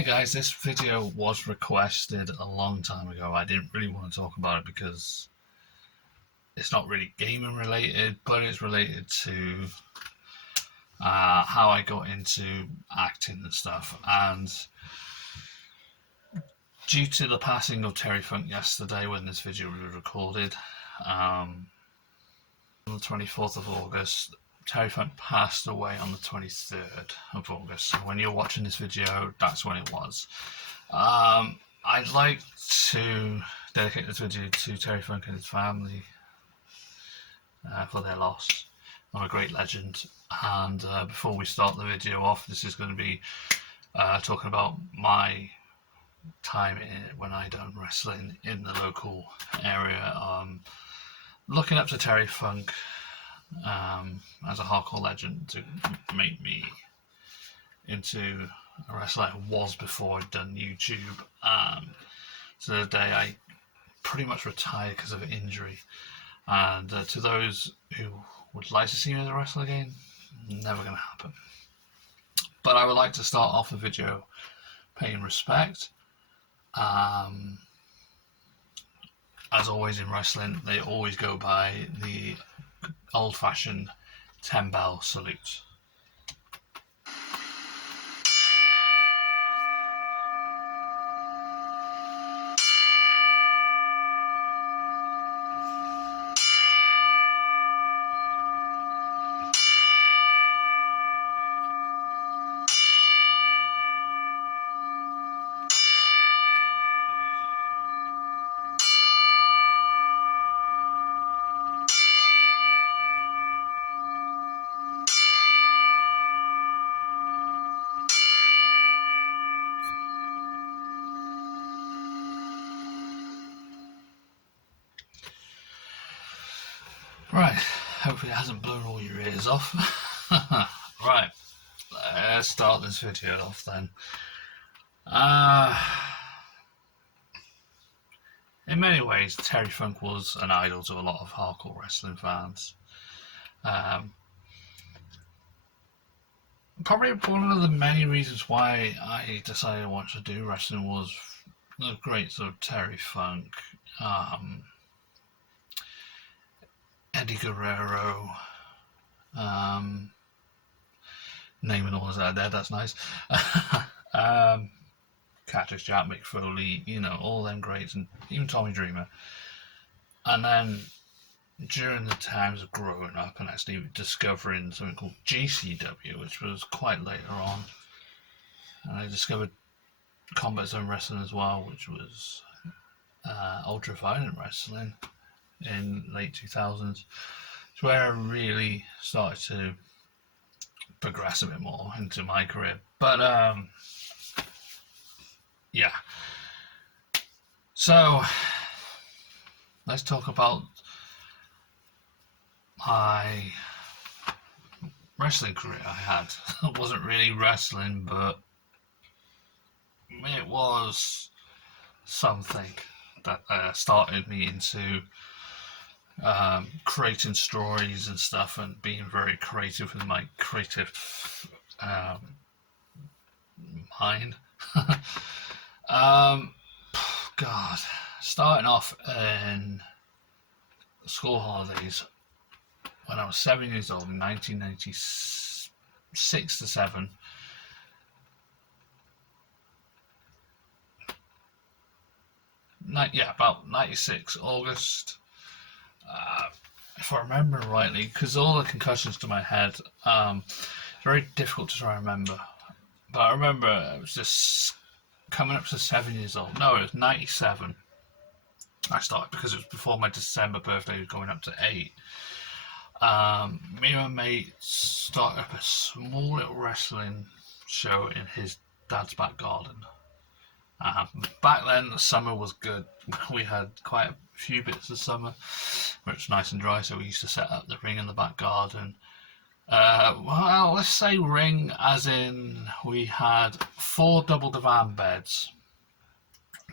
Hey guys, this video was requested a long time ago. I didn't really want to talk about it because it's not really gaming related, but it's related to how I got into acting and stuff. And due to the passing of Terry Funk yesterday when this video was recorded, on the 24th of August, Terry Funk passed away on the 23rd of August. So when you're watching this video, that's when it was. I'd like to dedicate this video to Terry Funk and his family for their loss of a great legend. And before we start the video off, this is going to be talking about my time when I done wrestling in the local area. Looking up to Terry Funk as a hardcore legend to make me into a wrestler I was before I'd done YouTube. So the day I pretty much retired because of injury. And to those who would like to see me as a wrestler again, never going to happen. But I would like to start off the video paying respect. As always in wrestling, they always go by the old-fashioned 10-bell salute. Right, hopefully it hasn't blown all your ears off. Right, let's start this video off then. In many ways, Terry Funk was an idol to a lot of hardcore wrestling fans. Probably one of the many reasons why I decided I wanted to do wrestling was the great sort of Terry Funk, Eddie Guerrero, naming all that there, that's nice. Cactus Jack, Mick Foley, you know, all them greats, and even Tommy Dreamer. And then during the times of growing up and actually discovering something called GCW, which was quite later on, and I discovered Combat Zone Wrestling as well, which was ultra violent wrestling in late 2000s. It's where I really started to progress a bit more into my career. But yeah, so let's talk about my wrestling career I had. It wasn't really wrestling, but it was something that started me into creating stories and stuff and being very creative with my creative mind. God, starting off in school holidays when I was 7 years old in 1996 to 7. About 96 August. If I remember rightly, because all the concussions to my head, very difficult to try and remember. But I remember it was just coming up to 7 years old. No, it was 97. I started because it was before my December birthday, going up to 8. Me and my mate started up a small little wrestling show in his dad's back garden. Back then, the summer was good. We had quite a few bits of summer where it's nice and dry, so we used to set up the ring in the back garden. Well, let's say ring as in we had 4 double divan beds.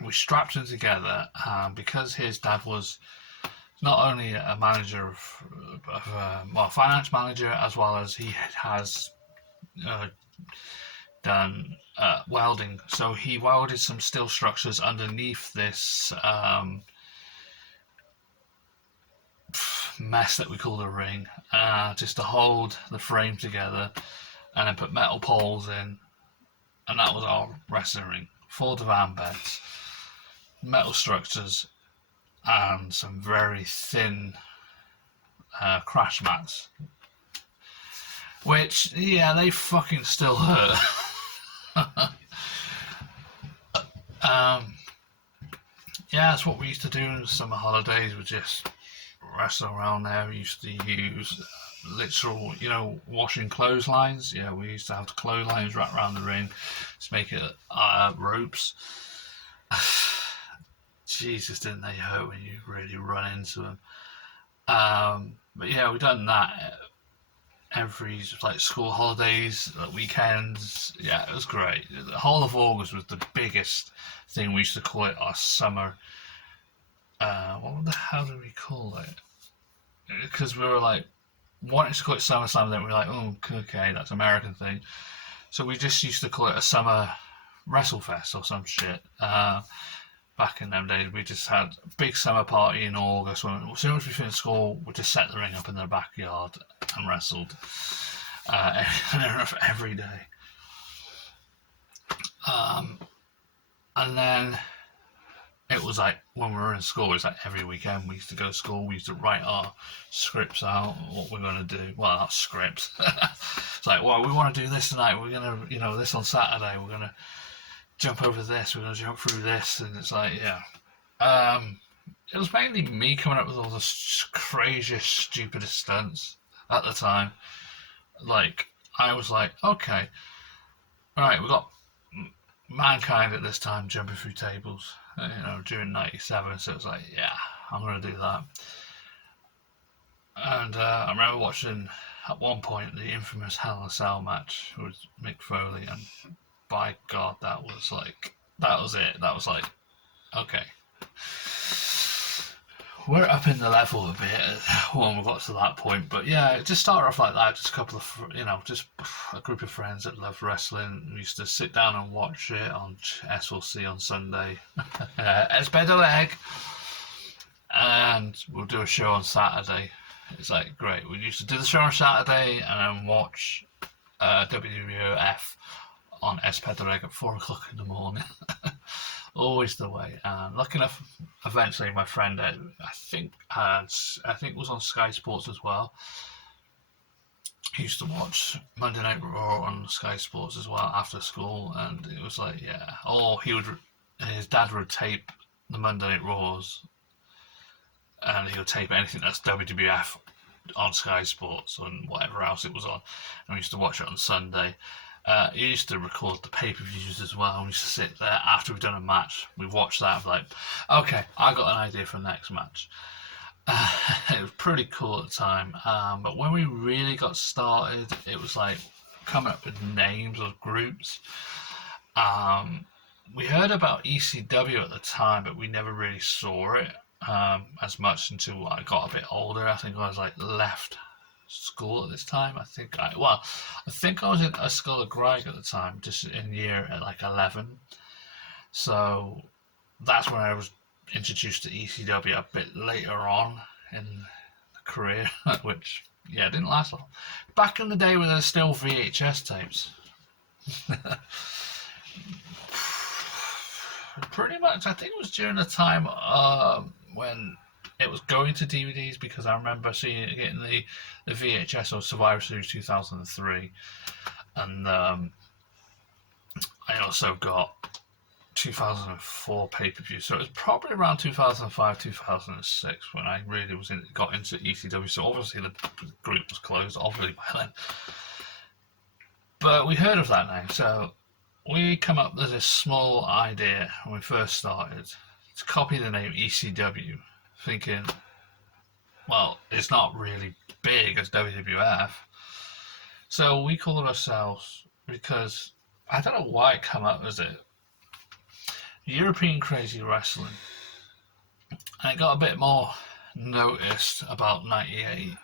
We strapped them together because his dad was not only a manager finance manager, as well as he has done welding. So he welded some steel structures underneath this mess that we call the ring, just to hold the frame together, and then put metal poles in, and that was our wrestling ring. 4 divan beds, metal structures, and some very thin crash mats. Which, yeah, they fucking still hurt. Yeah, that's what we used to do in the summer holidays. We just wrestle around there. We used to use literal, washing clotheslines. Yeah, we used to have the clotheslines wrapped around the ring to make it ropes. Jesus, didn't they hurt when you really run into them? But yeah, we've done that every school holidays, weekends. Yeah, it was great. The whole of August was the biggest thing. We used to call it our summer. What the hell did we call it? Because we were wanting to call it SummerSlam, then we were like, oh, okay, that's an American thing. So we just used to call it a summer WrestleFest or some shit. Back in them days, we just had a big summer party in August. As soon as we finished school, we just set the ring up in their backyard and wrestled every day. And then it was when we were in school, it was every weekend we used to go to school. We used to write our scripts out, what we're going to do. Well, not scripts. It's we want to do this tonight. We're going to, this on Saturday. We're going to jump over this. We're going to jump through this. And it's yeah. It was mainly me coming up with all the craziest, stupidest stunts at the time. I was okay, all right, we got Mankind at this time jumping through tables, during '97. So it was yeah, I'm gonna do that. And I remember watching at one point the infamous Hell in a Cell match with Mick Foley, and by God, that was it. That was okay. We're up in the level a bit when we got to that point, but yeah, it just started off like that. Just a couple of, just a group of friends that loved wrestling. We used to sit down and watch it on SLC on Sunday. It's better leg, and we'll do a show on Saturday. It's great. We used to do the show on Saturday and then watch WWF on Espedreg at 4 o'clock in the morning. Always the way. And lucky enough, eventually my friend, I think it was on Sky Sports as well. He used to watch Monday Night Raw on Sky Sports as well after school, and it was yeah. Or his dad would tape the Monday Night Raws, and he would tape anything that's WWF on Sky Sports and whatever else it was on, and we used to watch it on Sunday. He used to record the pay-per-views as well. We used to sit there after we'd done a match. We'd watch that and be okay, I got an idea for the next match. It was pretty cool at the time. But when we really got started, it was coming up with names of groups. We heard about ECW at the time, but we never really saw it as much until I got a bit older. I think I was left school at this time. I think I was in a School of Greg at the time, just in year at 11. So that's when I was introduced to ECW a bit later on in the career, which didn't last long. Back in the day when there's still VHS tapes. Pretty much, I think it was during the time when it was going to DVDs, because I remember getting the VHS of Survivor Series 2003, and I also got 2004 pay-per-view. So it was probably around 2005, 2006 when I really got into ECW. So obviously the group was closed, obviously by then. But we heard of that name, so we come up with this small idea when we first started to copy the name ECW, thinking, well, it's not really big as WWF. So we called ourselves, because I don't know why it came up as it, European Crazy Wrestling. And it got a bit more noticed about 98,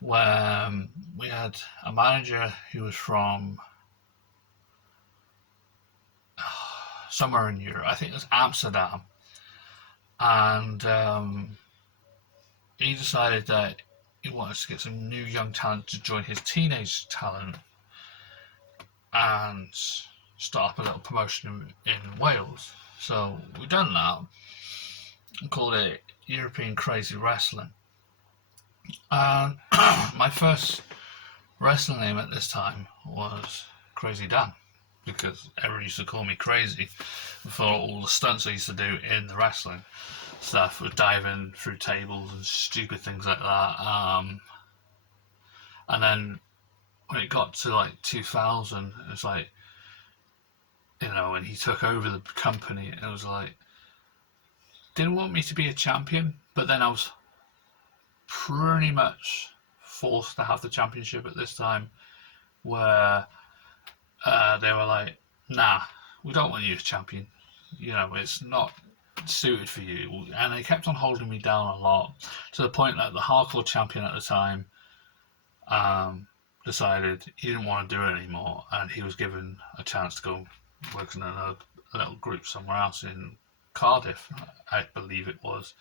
when we had a manager who was from somewhere in Europe. I think it was Amsterdam, and he decided that he wanted to get some new young talent to join his teenage talent and start up a little promotion in Wales. So we done that and called it European Crazy Wrestling. And my first wrestling name at this time was Crazy Dan, because everyone used to call me crazy for all the stunts I used to do in the wrestling stuff, with diving through tables and stupid things like that. And then when it got to like 2000, it was like, when he took over the company, it was like, didn't want me to be a champion, but then I was pretty much forced to have the championship at this time, where they were like, nah, we don't want you as champion, it's not suited for you. And they kept on holding me down a lot, to the point that the hardcore champion at the time decided he didn't want to do it anymore, and he was given a chance to go work in a little group somewhere else in Cardiff, I believe it was,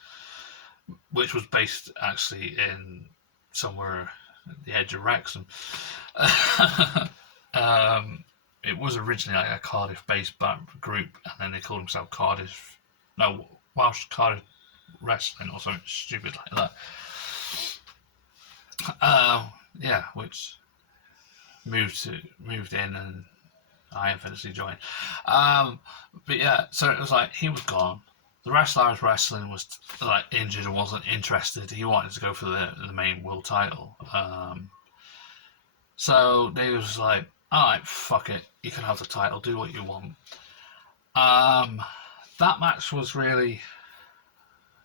which was based actually in somewhere at the edge of Wrexham. It was originally like a Cardiff-based group, and then they called themselves Welsh Cardiff Wrestling or something stupid like that. Which moved in, and I eventually joined. But yeah, so it was like he was gone. The wrestler I was wrestling was like injured and wasn't interested. He wanted to go for the main world title. So they was like, alright, fuck it, you can have the title, do what you want. That match was really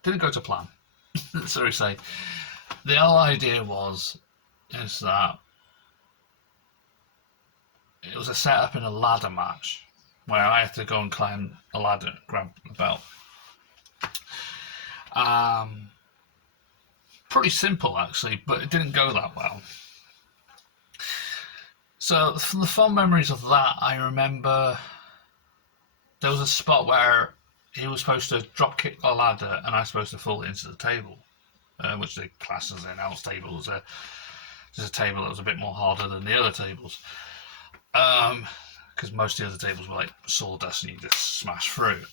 didn't go to plan. Sorry to say. The whole idea is that it was a setup in a ladder match where I had to go and climb a ladder and grab the belt. Pretty simple actually, but it didn't go that well. So from the fond memories of that, I remember there was a spot where he was supposed to drop kick the ladder and I was supposed to fall into the table, which they class as an L's table. There's a table that was a bit more harder than the other tables, because most of the other tables were like sawdust and you just smash through.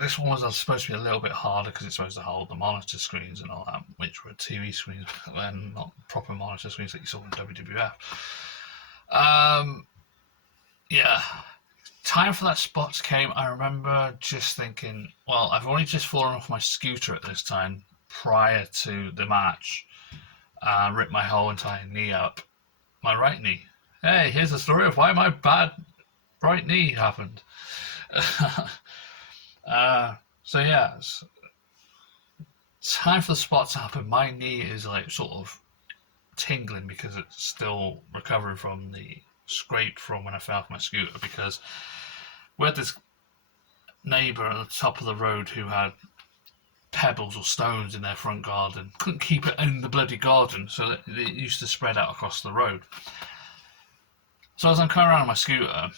This one was supposed to be a little bit harder because it's supposed to hold the monitor screens and all that, which were TV screens and not proper monitor screens that you saw in WWF. Time for that spot came. I remember just thinking, well, I've only just fallen off my scooter at this time prior to the match, ripped my whole entire knee up, my right knee. Hey, here's the story of why my bad right knee happened. Time for the spot to happen. My knee is like sort of tingling because it's still recovering from the scrape from when I fell off my scooter, because we had this neighbour at the top of the road who had pebbles or stones in their front garden, couldn't keep it in the bloody garden, so that it used to spread out across the road. So as I'm coming around on my scooter, and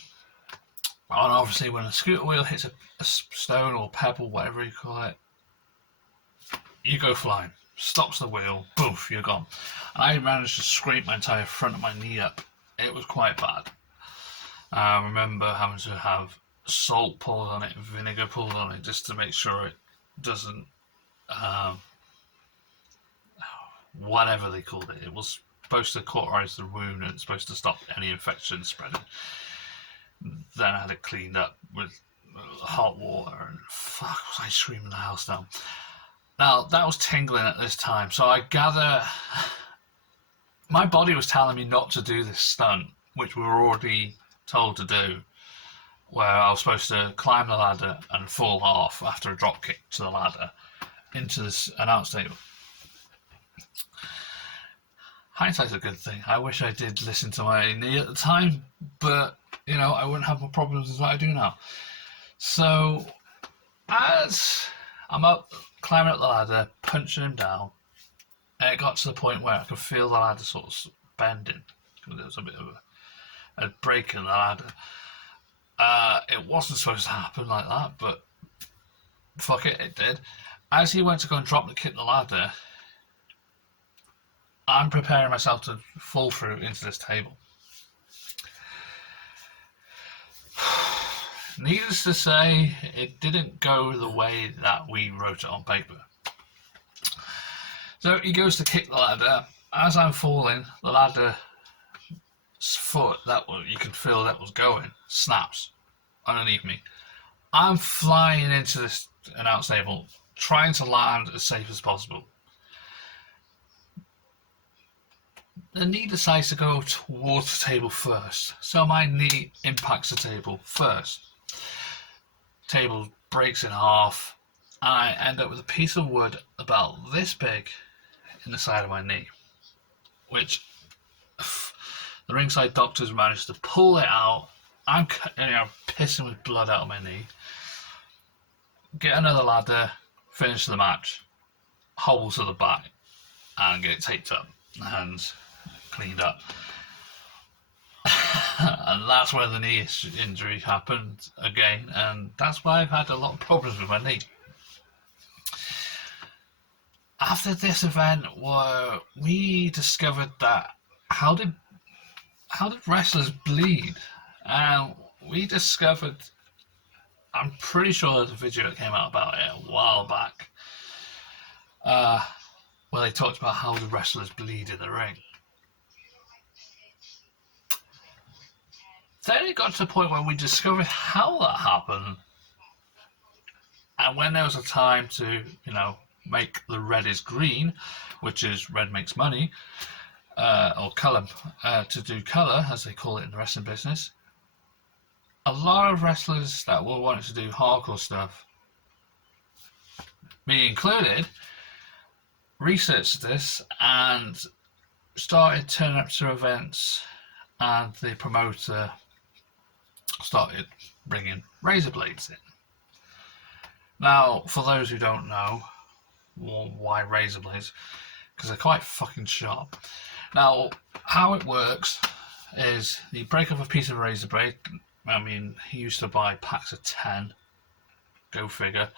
obviously when a scooter wheel hits a stone or pebble, whatever you call it, you go flying. Stops the wheel, boof, you're gone. And I managed to scrape my entire front of my knee up. It was quite bad. I remember having to have salt poured on it, vinegar poured on it, just to make sure it doesn't, whatever they called it. It was supposed to cauterize the wound and it's supposed to stop any infection spreading. Then I had it cleaned up with hot water, and fuck, was I screaming the house down. Now, that was tingling at this time, so I gather my body was telling me not to do this stunt, which we were already told to do, where I was supposed to climb the ladder and fall off after a drop kick to the ladder into this announce table. Hindsight's a good thing. I wish I did listen to my knee at the time, but, I wouldn't have more problems as what I do now. So, as I'm up, climbing up the ladder, punching him down, and it got to the point where I could feel the ladder sort of bending, because there was a bit of a break in the ladder. It wasn't supposed to happen like that, but fuck it, it did. As he went to go and drop the kit in the ladder, I'm preparing myself to fall through into this table. Needless to say, it didn't go the way that we wrote it on paper. So he goes to kick the ladder. As I'm falling, the ladder's foot, that you could feel that was going, snaps underneath me. I'm flying into this announce table, trying to land as safe as possible. The knee decides to go towards the table first, so my knee impacts the table first. Table breaks in half, and I end up with a piece of wood about this big in the side of my knee, which the ringside doctors managed to pull it out. I'm pissing with blood out of my knee. Get another ladder, finish the match, hobble to the back, and get it taped up and cleaned up. And that's where the knee injury happened again, and that's why I've had a lot of problems with my knee. After this event, we discovered that how did wrestlers bleed? And we discovered, I'm pretty sure there's a video that came out about it a while back, where they talked about how the wrestlers bleed in the ring. Then it got to the point where we discovered how that happened. And when there was a time to, make the red is green, which is red makes money, or colour, to do colour, as they call it in the wrestling business, a lot of wrestlers that were wanting to do hardcore stuff, me included, researched this and started turning up to events, and the promoter started bringing razor blades in. Now, for those who don't know, why razor blades? Because they're quite fucking sharp. Now, how it works is you break up a piece of razor blade. I mean, he used to buy packs of 10, go figure,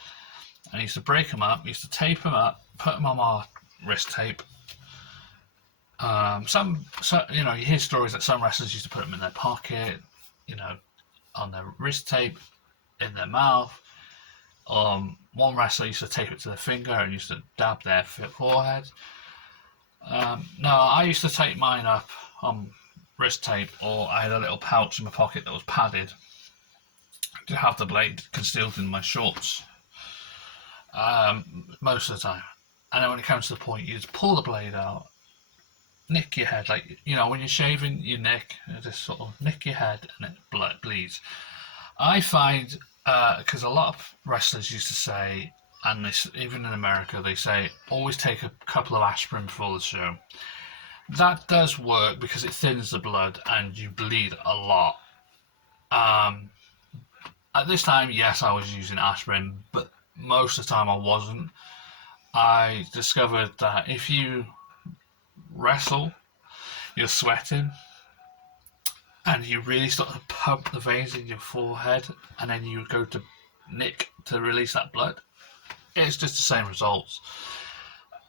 and he used to break them up, he used to tape them up, put them on our wrist tape. You hear stories that some wrestlers used to put them in their pocket, on their wrist tape, in their mouth. One wrestler used to tape it to their finger and used to dab their forehead. No, I used to tape mine up on wrist tape, or I had a little pouch in my pocket that was padded to have the blade concealed in my shorts most of the time. And then when it comes to the point, you just pull the blade out, nick your head, like, when you're shaving your neck, you just sort of nick your head and it bleeds. I find, because a lot of wrestlers used to say, and this, even in America, they say, always take a couple of aspirin before the show. That does work because it thins the blood and you bleed a lot. At this time, yes, I was using aspirin, but most of the time I wasn't. I discovered that if you wrestle, you're sweating, and you really start to pump the veins in your forehead, and then you go to nick to release that blood, it's just the same results.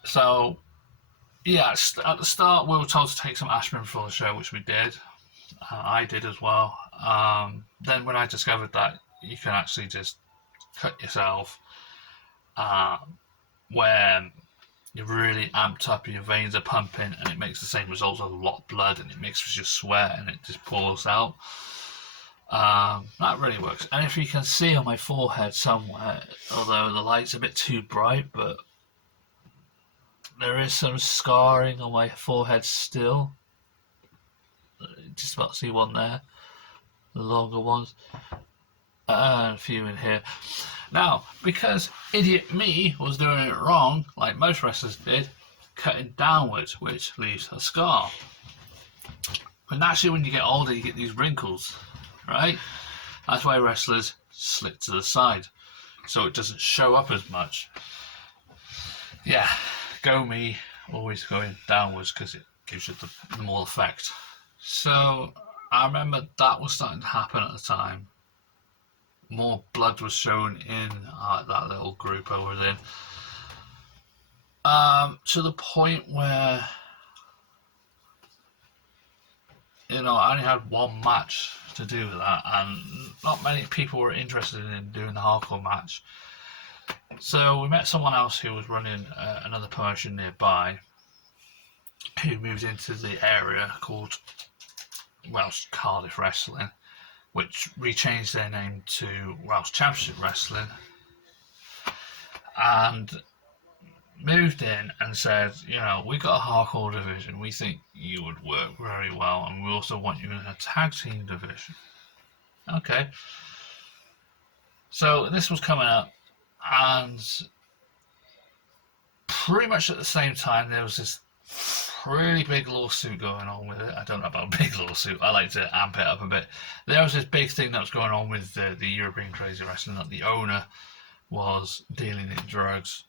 So, yeah, at the start we were told to take some aspirin before the show, which we did. I did as well. Then when I discovered that you can actually just cut yourself, where you're really amped up, your veins are pumping, and it makes the same results with a lot of blood, and it mixes with your sweat, and it just pours out. That really works. And if you can see on my forehead somewhere, although the light's a bit too bright, but there is some scarring on my forehead still. Just about to see one there, the longer ones, and a few in here. Now, because idiot me was doing it wrong, like most wrestlers did, cutting downwards, which leaves a scar. And naturally, when you get older, you get these wrinkles, right? That's why wrestlers slit to the side, so it doesn't show up as much. Yeah, go me, always going downwards because it gives you the more effect. So I remember that was starting to happen at the time. more blood was shown in that little group I was in. To the point where, I only had one match to do with that, and not many people were interested in doing the hardcore match. So we met someone else who was running another promotion nearby, who moved into the area called Welsh Cardiff Wrestling, which rechanged their name to Welsh Championship Wrestling, and moved in and said, we got a hardcore division, we think you would work very well, and we also want you in a tag team division. Okay. So this was coming up, and pretty much at the same time there was this really big lawsuit going on with it. I don't know about a big lawsuit, I like to amp it up a bit. There was this big thing that was going on with the European Crazy Wrestling, that the owner was dealing in drugs,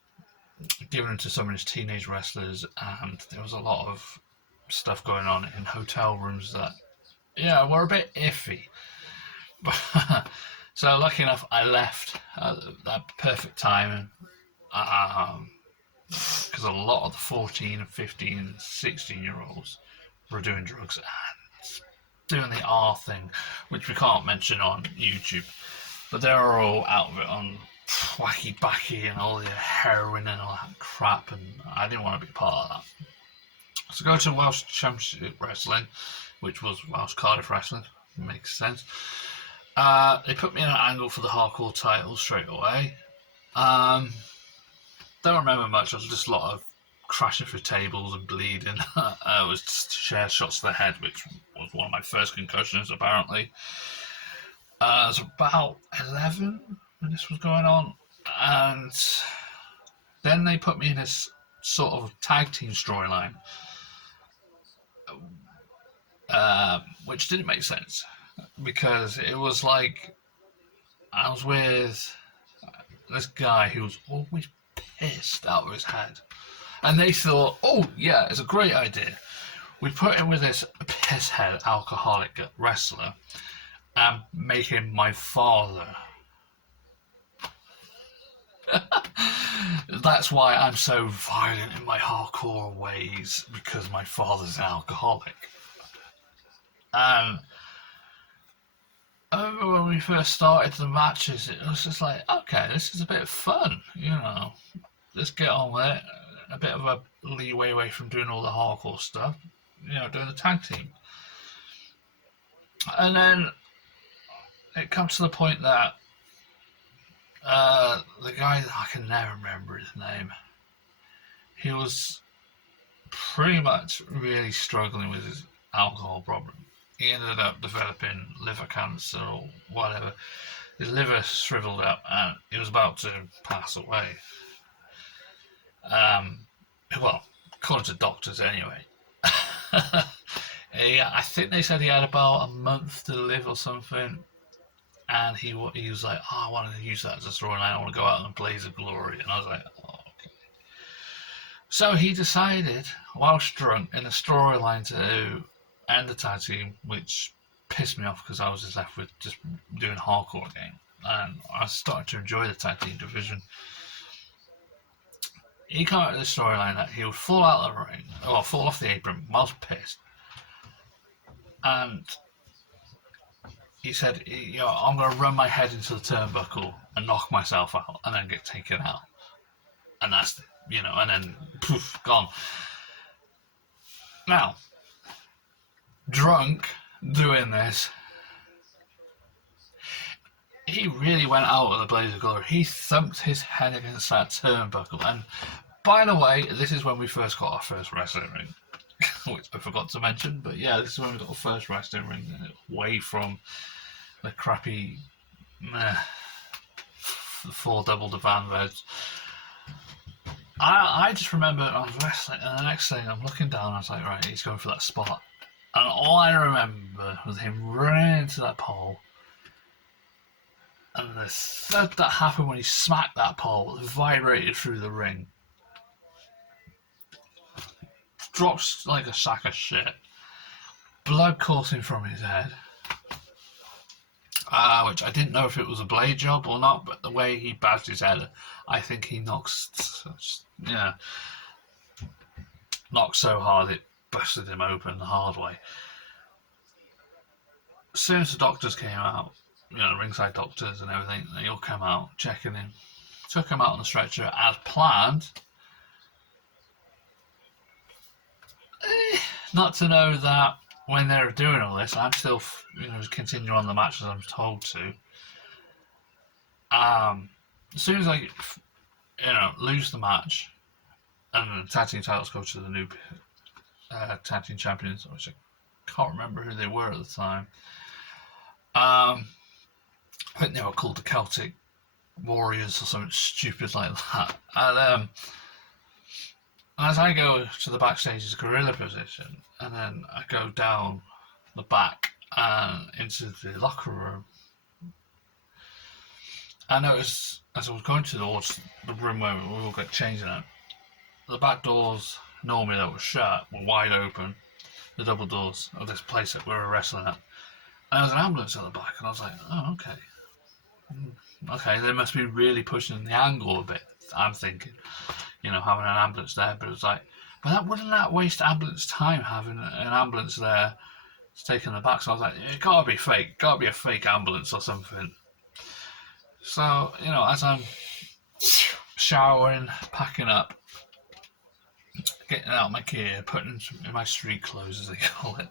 giving them to some of his teenage wrestlers, and there was a lot of stuff going on in hotel rooms that, were a bit iffy. So lucky enough, I left at that perfect time, because a lot of the 14 and 15 and 16-year-olds were doing drugs and doing the R thing, which we can't mention on YouTube, but they were all out of it on wacky backy and all the heroin and all that crap, and I didn't want to be part of that. So go to Welsh Championship Wrestling, which was Welsh Cardiff Wrestling, makes sense. They put me in an angle for the hardcore title straight away. Don't remember much. It was just a lot of crashing through tables and bleeding. It was just share shots to the head, which was one of my first concussions, apparently. It was about 11 when this was going on, and then they put me in this sort of tag team storyline, which didn't make sense, because it was like I was with this guy who was always pissed out of his head, and they thought, oh yeah, it's a great idea, we put him with this pisshead alcoholic wrestler and make him my father. That's why I'm so violent in my hardcore ways, because my father's an alcoholic. I remember when we first started the matches, it was just like, okay, this is a bit of fun, let's get on with it. A bit of a leeway away from doing all the hardcore stuff, doing the tag team. And then it comes to the point that the guy, I can never remember his name, he was pretty much really struggling with his alcohol problem. He ended up developing liver cancer or whatever. His liver shriveled up and he was about to pass away. Well, according to doctors anyway. I think they said he had about a month to live or something. And he was like, I want to use that as a storyline. I want to go out in a blaze of glory. And I was like, oh, okay. So he decided, whilst drunk, in a storyline to end the tag team, which pissed me off because I was just left with just doing hardcore again. And I started to enjoy the tag team division. He came out with this storyline that he would fall out of the ring, or fall off the apron whilst pissed. And he said, I'm going to run my head into the turnbuckle and knock myself out and then get taken out. And that's, and then poof, gone. Now, drunk, doing this, he really went out with a blaze of glory. He thumped his head against that turnbuckle. And by the way, this is when we first got our first wrestling ring, which I forgot to mention. But yeah, this is when we got our first wrestling ring, away from the crappy 4 double divan beds. I just remember I was wrestling, and the next thing I'm looking down, I was like, right, he's going for that spot. And all I remember was him running into that pole. And the thud that happened when he smacked that pole vibrated through the ring. Drops like a sack of shit. Blood coursing from his head. which I didn't know if it was a blade job or not, but the way he bashed his head, I think he knocked so hard it busted him open the hard way. As soon as the doctors came out, ringside doctors and everything, they all came out checking him, took him out on the stretcher as planned. Not to know that when they were doing all this, I'm still, continuing on the match as I'm told to. As soon as I, lose the match, and the tag team titles go to the new tag team champions, which I can't remember who they were at the time. I think they were called the Celtic Warriors or something stupid like that. And as I go to the backstage's gorilla position, and then I go down the back and into the locker room, I noticed as I was going towards the room where we all get changed out, the back doors normally that were shut were wide open, the double doors of this place that we were wrestling at. And there was an ambulance at the back, and I was like, oh, okay, they must be really pushing the angle a bit, I'm thinking, having an ambulance there. But it was like, but wouldn't that waste ambulance time, having an ambulance there taking the back? So I was like, it gotta be fake, gotta be a fake ambulance or something. So, as I'm showering, packing up, getting out my gear, putting in my street clothes, as they call it,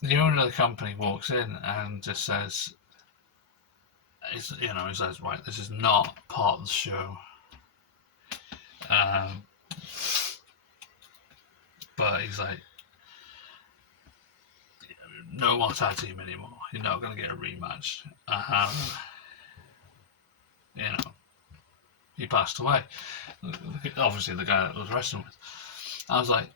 the owner of the company walks in and just says, he says, right, this is not part of the show. But he's like, no more tag team anymore. You're not going to get a rematch. He passed away. Obviously, the guy that was wrestling with. I was like,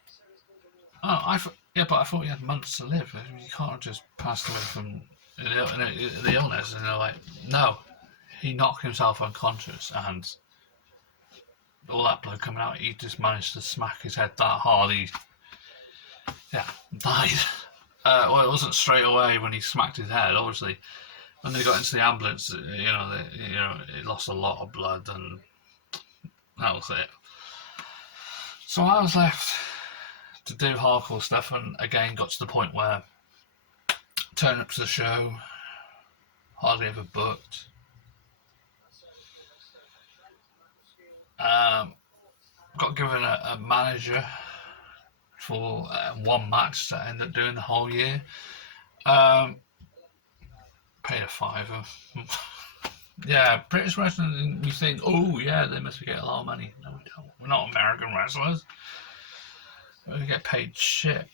oh, but I thought he had months to live. You can't have just passed away from the illness. And they're like, no, he knocked himself unconscious, and all that blood coming out, he just managed to smack his head that hard. He died. Well, it wasn't straight away when he smacked his head. Obviously, when they got into the ambulance, it lost a lot of blood, and that was it. So I was left to do hardcore stuff, and again got to the point where turning up to the show, hardly ever booked. Got given a manager for one match that I ended up doing the whole year. Paid a $5. Yeah, British wrestling, you think, oh yeah, they must be getting a lot of money. No, we don't. We're not American wrestlers. We get paid shit.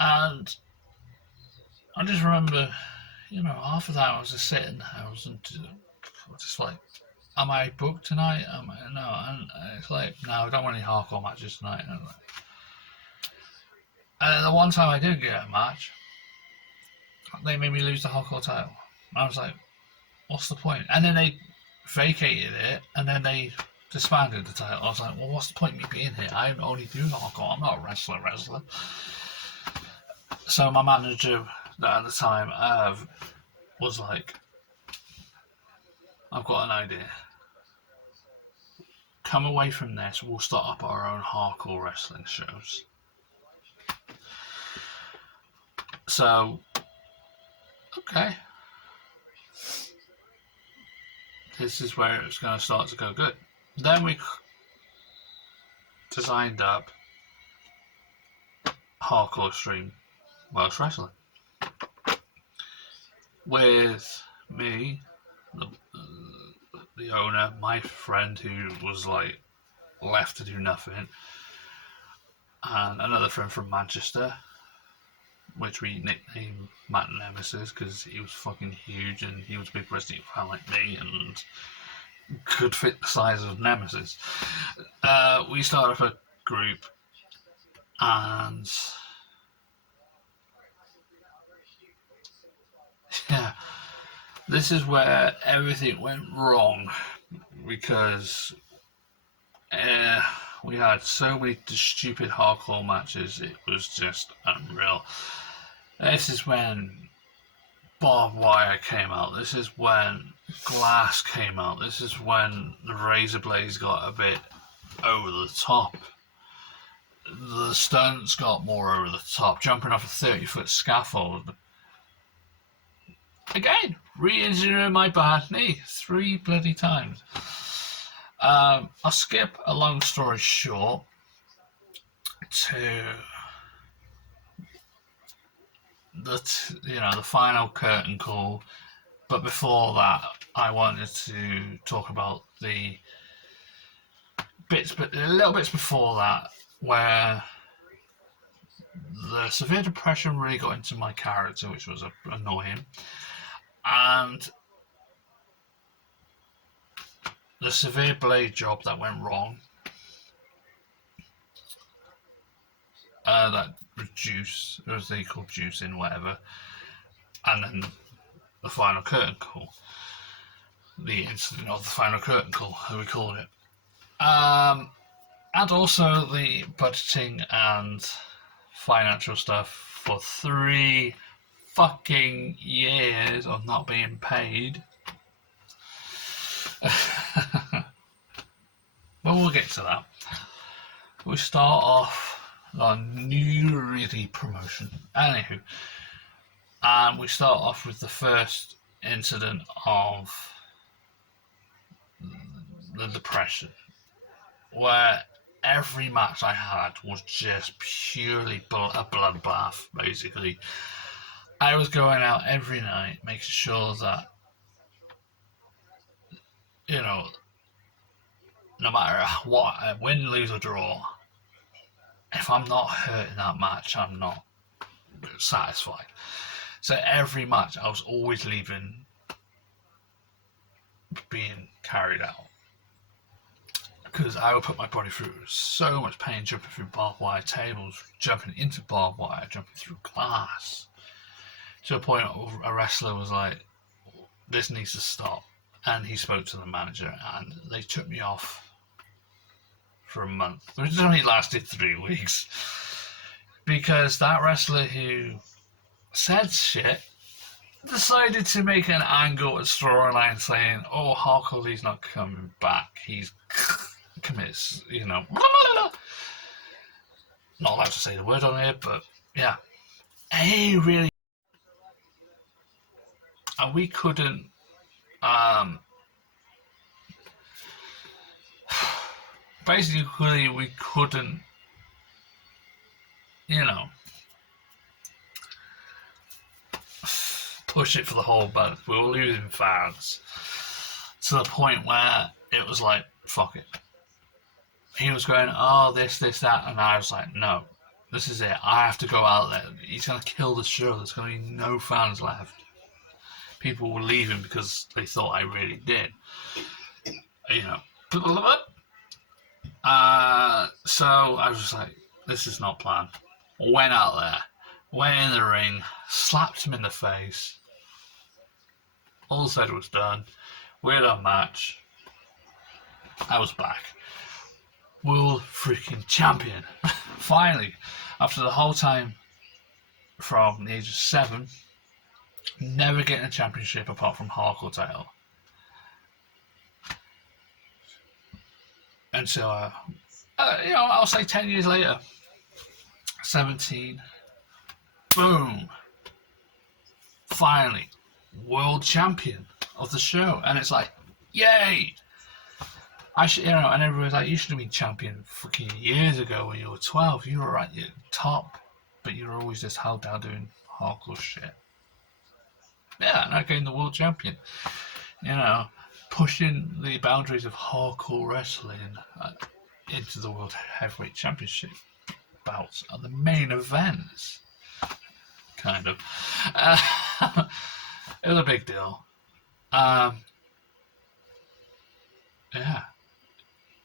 And I just remember, half of that I was just sitting there. I was just like, am I booked tonight? No. And it's like, no, I don't want any hardcore matches tonight. And then the one time I did get a match, they made me lose the hardcore title. I was like, what's the point? And then they vacated it, and then they disbanded the title. I was like, well, what's the point of me being here? I only do hardcore. I'm not a wrestler. So my manager at the time was like, I've got an idea. Come away from this, we'll start up our own hardcore wrestling shows. So, okay. This is where it's going to start to go good. Then we designed up Hardcore Stream Welsh Wrestling with me, the owner, my friend who was like left to do nothing, and another friend from Manchester, which we nicknamed Matt Nemesis because he was fucking huge and he was a big wrestling fan like me and could fit the size of Nemesis. We started up a group, and yeah, this is where everything went wrong because We had so many stupid hardcore matches, it was just unreal. This is when barbed wire came out. This is when glass came out. This is when the razor blades got a bit over the top. The stunts got more over the top. Jumping off a 30-foot scaffold. Again, re-injuring my bad knee 3 bloody times. I'll skip a long story short to the final curtain call. But before that, I wanted to talk about the little bits before that, where the severe depression really got into my character, which was annoying, and the severe blade job that went wrong, that reduced, as they call juicing, whatever, and then the final curtain call, the incident of the final curtain call, as we called it, and also the budgeting and financial stuff for 3 fucking years of not being paid. But we'll get to that. We start off on new really promotion. Anywho, we start off with the first incident of the depression, where every match I had was just purely a bloodbath, basically. I was going out every night, making sure that, no matter what, win, lose or draw, if I'm not hurt in that match, I'm not satisfied. So every match I was always leaving being carried out, because I would put my body through so much pain, jumping through barbed wire tables, jumping into barbed wire, jumping through glass, to a point where a wrestler was like, this needs to stop. And he spoke to the manager, and they took me off for a month, which only lasted 3 weeks, because that wrestler who said shit decided to make an angle at storyline saying, oh, Hardcore Lee's not coming back, he's commits, not allowed to say the word on here, but yeah, and we couldn't basically we couldn't push it for the whole month. We were losing fans to the point where it was like, fuck it. He was going, oh, this, that, and I was like, no, this is it. I have to go out there. He's going to kill the show. There's going to be no fans left. People were leaving because they thought I really did. So I was just like, this is not planned. Went out there, went in the ring, slapped him in the face. All said was done. We had our match. I was back. World freaking champion. Finally, after the whole time from the age of 7, never getting a championship apart from hardcore title. And so, I'll say 10 years later, 17, boom, finally, world champion of the show. And it's like, yay! And everyone's like, you should have been champion fucking years ago when you were 12. You were at your top, but you were always just held down doing hardcore shit. Yeah, and I became the world champion. Pushing the boundaries of hardcore wrestling into the World Heavyweight Championship bouts are the main events. Kind of. It was a big deal. Yeah.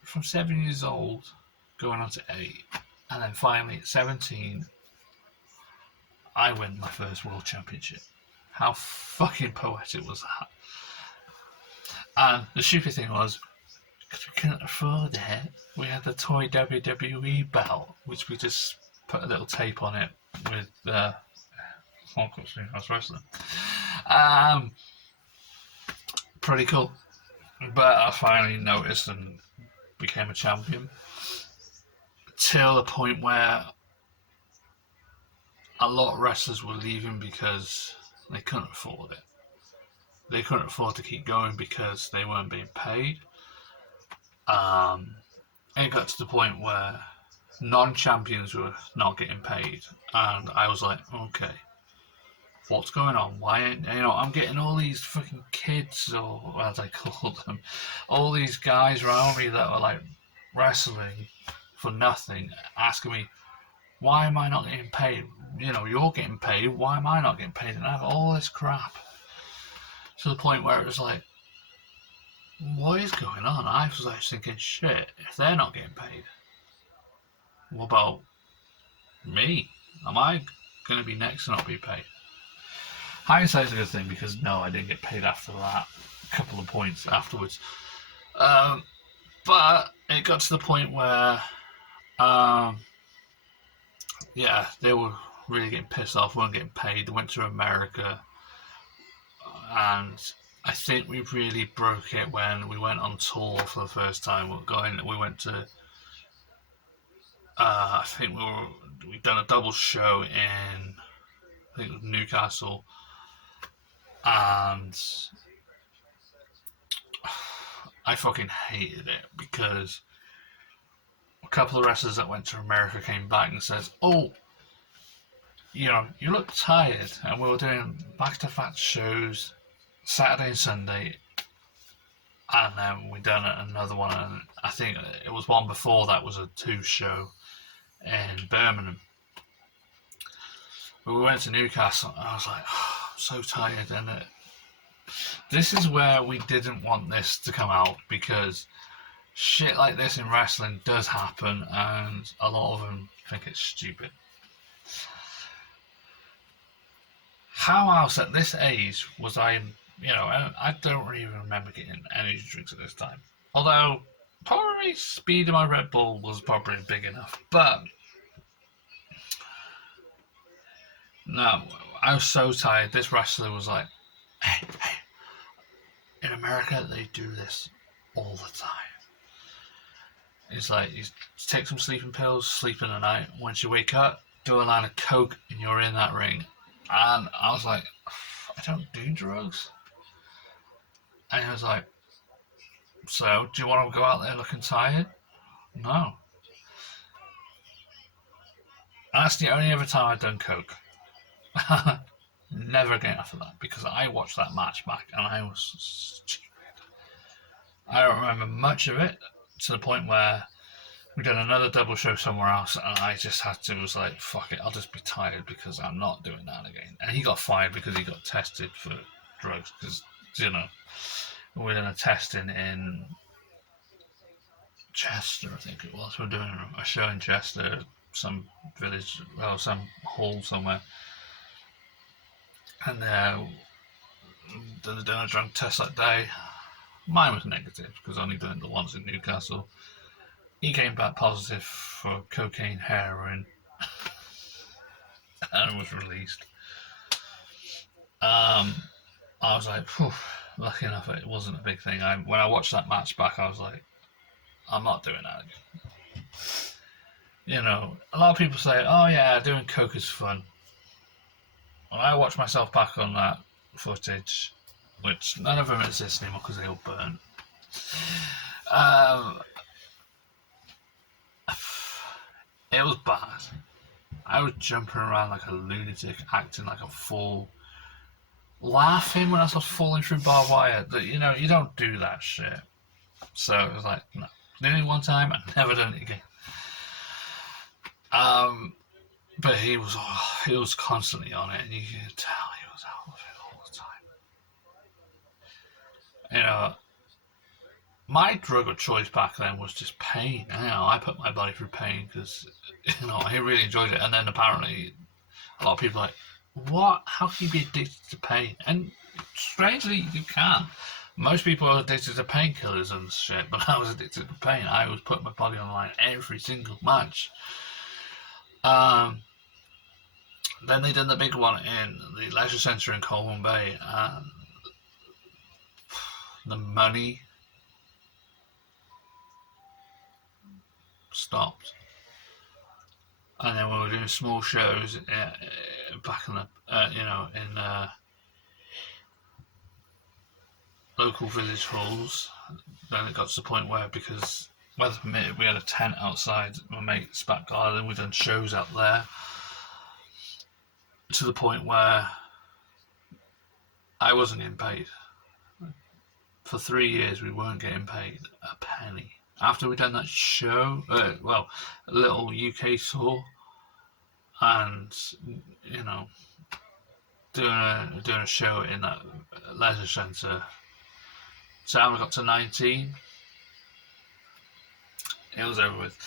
From 7 years old, going on to 8, and then finally at 17, I win my first World Championship. How fucking poetic was that? And the stupid thing was, because we couldn't afford it. We had the toy WWE belt, which we just put a little tape on it with Hong Kong House Wrestling. Pretty cool. But I finally noticed and became a champion. Till the point where a lot of wrestlers were leaving because they couldn't afford it. They couldn't afford to keep going because they weren't being paid. It got to the point where non-champions were not getting paid, and I was like, okay, what's going on? Why ain't, I'm getting all these fucking kids, or as I call them, all these guys around me that are like wrestling for nothing, asking me, why am I not getting paid? You're getting paid, why am I not getting paid? And I have all this crap. To the point where it was like, what is going on? I was like thinking, shit, if they're not getting paid, what about me? Am I going to be next to not be paid? Hindsight's a good thing, because no, I didn't get paid after that. A couple of points afterwards. But it got to the point where, they were really getting pissed off, weren't getting paid. They went to America, and I think we really broke it when we went on tour for the first time. We went to, I think we'd done a double show in, I think it was Newcastle, and I fucking hated it, because a couple of wrestlers that went to America came back and says, oh, you look tired, and we were doing back-to-back shows Saturday and Sunday, and then we done another one, and I think it was one before that was a 2 show in Birmingham. But we went to Newcastle, and I was like, oh, I'm so tired, and this is where we didn't want this to come out, because shit like this in wrestling does happen, and a lot of them think it's stupid. How else at this age was I don't really remember getting energy drinks at this time. Although, probably speed of my Red Bull was probably big enough. But, no, I was so tired. This wrestler was like, hey, in America they do this all the time. It's like, you take some sleeping pills, sleep in the night. Once you wake up, do a line of coke, and you're in that ring. And I was like, I don't do drugs. And I was like, so, do you want to go out there looking tired? No. And that's the only other time I've done coke. Never again after that, because I watched that match back and I was stupid. I don't remember much of it, to the point where we did another double show somewhere else, and I just was like, fuck it, I'll just be tired, because I'm not doing that again. And he got fired because he got tested for drugs, because, we were doing a testing in Chester, I think it was. We were doing a show in Chester, some village, or some hall somewhere. And doing a drug test that day. Mine was negative, because I only done it the once in Newcastle. He came back positive for cocaine, heroin, and was released. I was like, phew, lucky enough it wasn't a big thing. When I watched that match back, I was like, I'm not doing that again. A lot of people say, oh yeah, doing coke is fun. When I watch myself back on that footage, which none of them exist anymore because they all burnt, it was bad. I was jumping around like a lunatic, acting like a fool, laughing when I was falling through barbed wire. You don't do that shit. So it was like, no. Did it one time, I never done it again. But he was constantly on it, and you could tell he was out of it all the time. My drug of choice back then was just pain. I put my body through pain because, I really enjoyed it. And then apparently, a lot of people are like, what? How can you be addicted to pain? And strangely, you can. Most people are addicted to painkillers and shit, but I was addicted to pain. I was putting my body on the line every single match. Um, then they did the big one in the leisure centre in Colwyn Bay, and the money stopped. And then we were doing small shows back in the, in local village halls. Then it got to the point where, because weather permitted, we had a tent outside my mate's back garden. We done shows out there, to the point where I wasn't getting paid. For 3 years, we weren't getting paid a penny. After we'd done that show, a little UK tour, and doing a show in that leisure centre. So I got to 19. It was over with.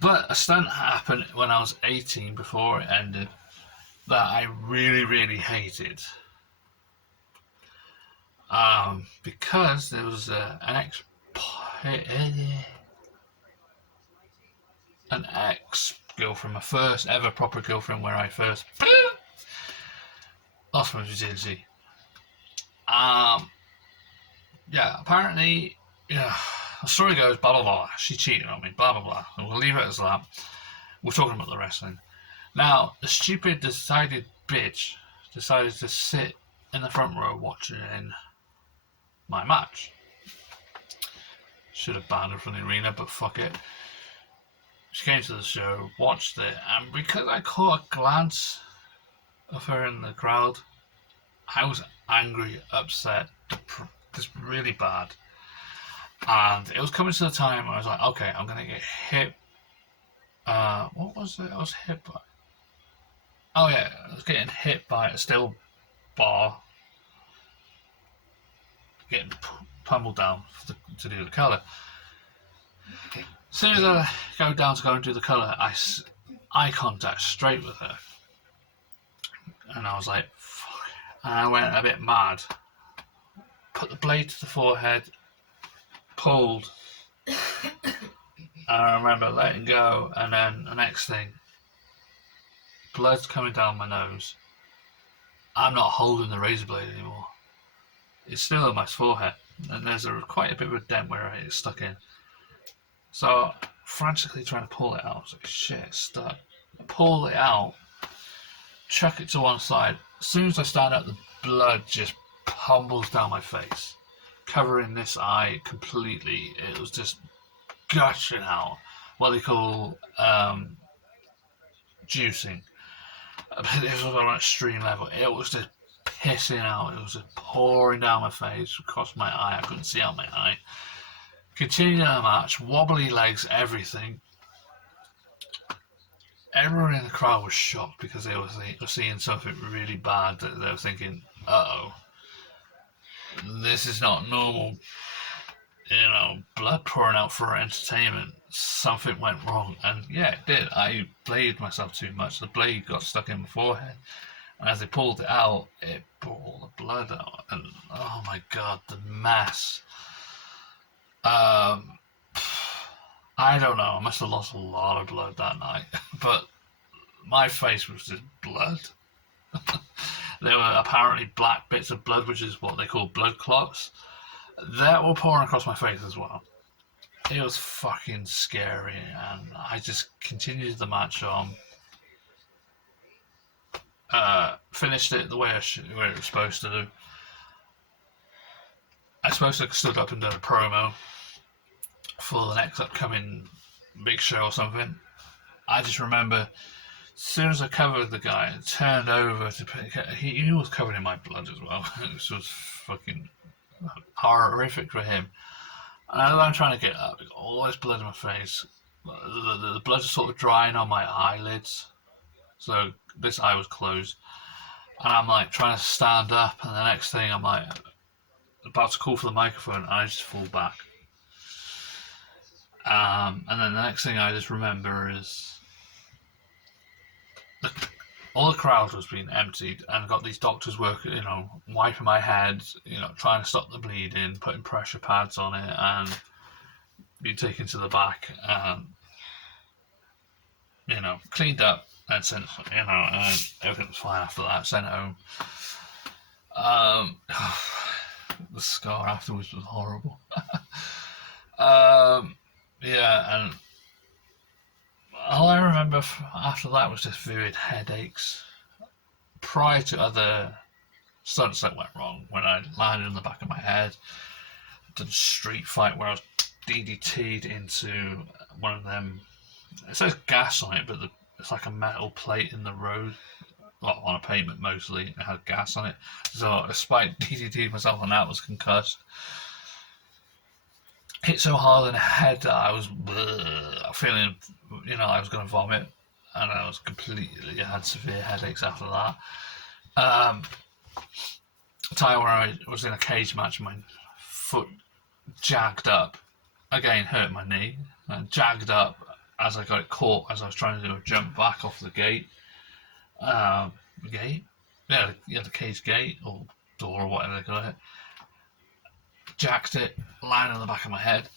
But a stunt happened when I was 18 before it ended that I really, really hated. Because there was an ex-girlfriend, my first ever proper girlfriend, where I first lost my virginity. Apparently, the story goes, blah, blah, blah, she cheated on me, blah, blah, blah. And we'll leave it as that. We're talking about the wrestling. Now, the stupid, decided bitch decided to sit in the front row watching my match. Should have banned her from the arena, but fuck it. She came to the show, watched it, and because I caught a glance of her in the crowd, I was angry, upset, just really bad. And it was coming to the time where I was like, okay, I'm going to get hit. What was it I was hit by? Oh yeah, I was getting hit by a steel bar, getting pummeled down to do the colour. As soon as I go down to go and do the colour, eye contact straight with her. And I was like, fuck. And I went a bit mad. Put the blade to the forehead, pulled. And I remember letting go, and then the next thing, blood's coming down my nose. I'm not holding the razor blade anymore. It's still on my forehead, and there's quite a bit of a dent where it's stuck in. So, frantically trying to pull it out. I was like, shit, it's stuck. Pull it out, chuck it to one side. As soon as I stand up, the blood just pummels down my face, covering this eye completely. It was just gushing out. What they call juicing. This was on an extreme level. It was just pissing out. It was just pouring down my face, across my eye. I couldn't see out my eye. Continued the match, wobbly legs, everything. Everyone in the crowd was shocked because they were seeing something really bad. That they were thinking, uh-oh, this is not normal, blood pouring out for entertainment. Something went wrong. And yeah, it did. I bladed myself too much. The blade got stuck in my forehead. And as they pulled it out, it brought all the blood out. And oh my god, the mess. I don't know. I must have lost a lot of blood that night. But my face was just blood. There were apparently black bits of blood, which is what they call blood clots, that were pouring across my face as well. It was fucking scary, and I just continued the match on. Finished it the way where it was supposed to do. I suppose I stood up and done a promo for the next upcoming big show or something. I just remember, as soon as I covered the guy and turned over to he was covered in my blood as well. It was fucking horrific for him. And as I'm trying to get up, I got all this blood in my face. The blood is sort of drying on my eyelids. So this eye was closed. And I'm like trying to stand up, and the next thing I'm like about to call for the microphone, and I just fall back. And then the next thing I just remember is all the crowd was being emptied, and got these doctors working, wiping my head, trying to stop the bleeding, putting pressure pads on it, and being taken to the back, and cleaned up, and sent, and everything was fine after that. Sent home. The scar afterwards was horrible. Yeah, and all I remember after that was just vivid headaches. Prior to other stunts that went wrong, when I landed on the back of my head, did a street fight where I was DDT'd into one of them. It says gas on it, but it's like a metal plate in the road, well, on a pavement mostly. It had gas on it, so despite DDT'd myself on that, was concussed. Hit so hard in the head that I was feeling, I was going to vomit, and I had severe headaches after that. A time where I was in a cage match, my foot jagged up, again hurt my knee, and jagged up as I got it caught as I was trying to do a jump back off the gate. Gate? Yeah, the cage gate, or door, or whatever they call it. Jacked it, landed on the back of my head.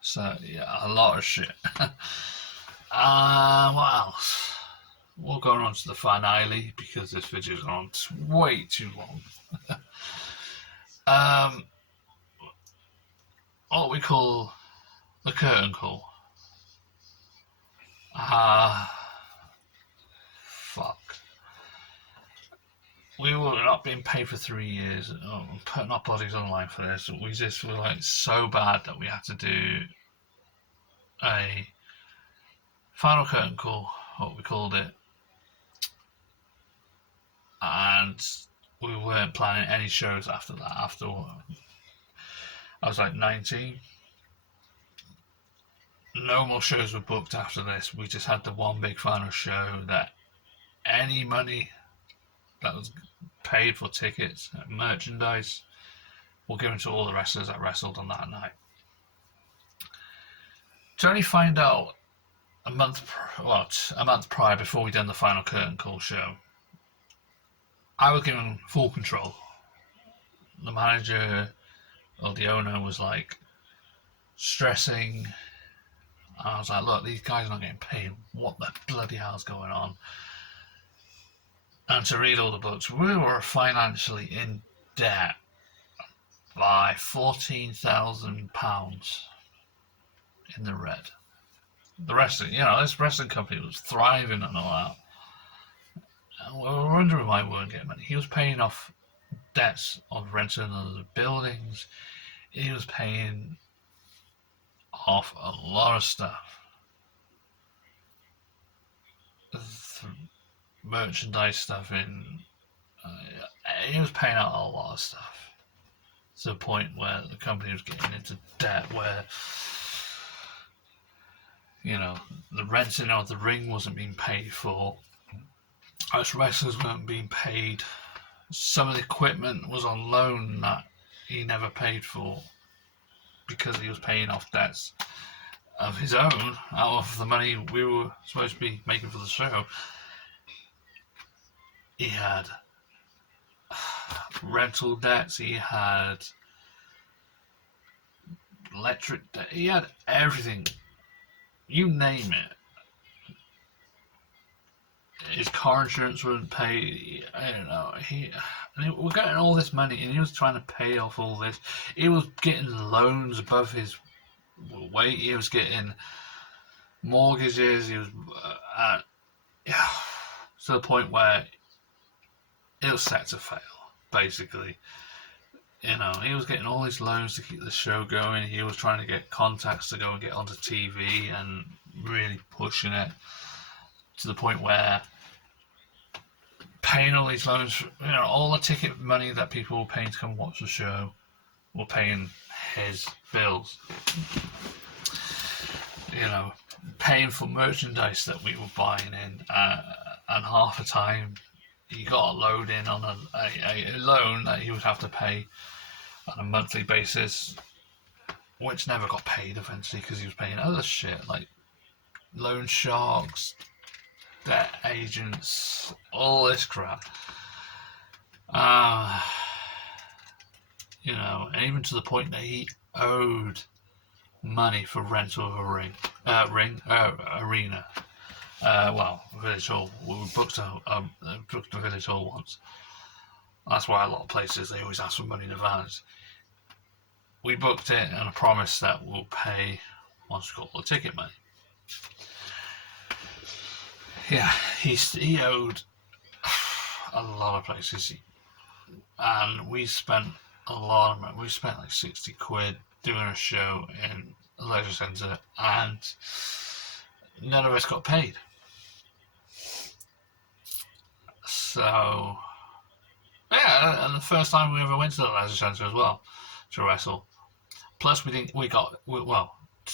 So yeah, a lot of shit. What else? We'll go on to the finale because this video's gone on way too long. What we call the curtain call. Fuck. We were not being paid for 3 years, putting our bodies online for this. We just were like so bad that we had to do a final curtain call, what we called it, and we weren't planning any shows after that. After I was like 19, no more shows were booked after this. We just had the one big final show that any money that was paid for tickets, merchandise, were given to all the wrestlers that wrestled on that night. To only find out a month prior, before we done the final curtain call show, I was given full control. The manager or the owner was like stressing. I was like, look, these guys are not getting paid. What the bloody hell's going on? And to read all the books, we were financially in debt by £14,000 in the red. The rest of this wrestling company was thriving and all that. And we were wondering why we weren't getting money. He was paying off debts of renting other buildings. He was paying off a lot of stuff. Merchandise stuff he was paying out a lot of stuff, to the point where the company was getting into debt, where the renting of the ring wasn't being paid for, us wrestlers weren't being paid, some of the equipment was on loan that he never paid for because he was paying off debts of his own out of the money we were supposed to be making for the show. He had rental debts, he had electric debt, he had everything. You name it. His car insurance wouldn't pay. I don't know. We're getting all this money, and he was trying to pay off all this. He was getting loans above his weight. He was getting mortgages. He was to the point where it was set to fail, basically. He was getting all these loans to keep the show going. He was trying to get contacts to go and get onto TV and really pushing it to the point where paying all these loans, all the ticket money that people were paying to come watch the show were paying his bills. Paying for merchandise that we were buying in, and half the time he got a load in on a loan that he would have to pay on a monthly basis, which never got paid eventually because he was paying other shit like loan sharks, debt agents, all this crap. You know, and even to the point that he owed money for rental of a arena. Village Hall. We booked a Village Hall once. That's why a lot of places they always ask for money in advance. We booked it and I promised that we'll pay once we got the ticket money. Yeah, he owed a lot of places, and we spent a lot of money. We spent like 60 quid doing a show in a leisure centre, and none of us got paid. So, yeah, and the first time we ever went to the leisure centre as well to wrestle. Plus, to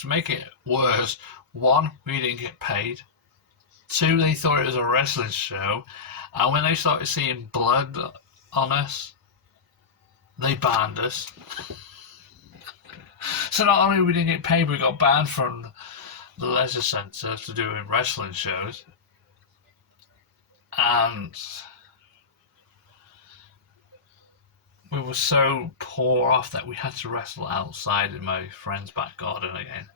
make it worse, one, we didn't get paid. Two, they thought it was a wrestling show, and when they started seeing blood on us, they banned us. So not only we didn't get paid, we got banned from the leisure centre to doing wrestling shows, and we were so poor off that we had to wrestle outside in my friend's back garden again.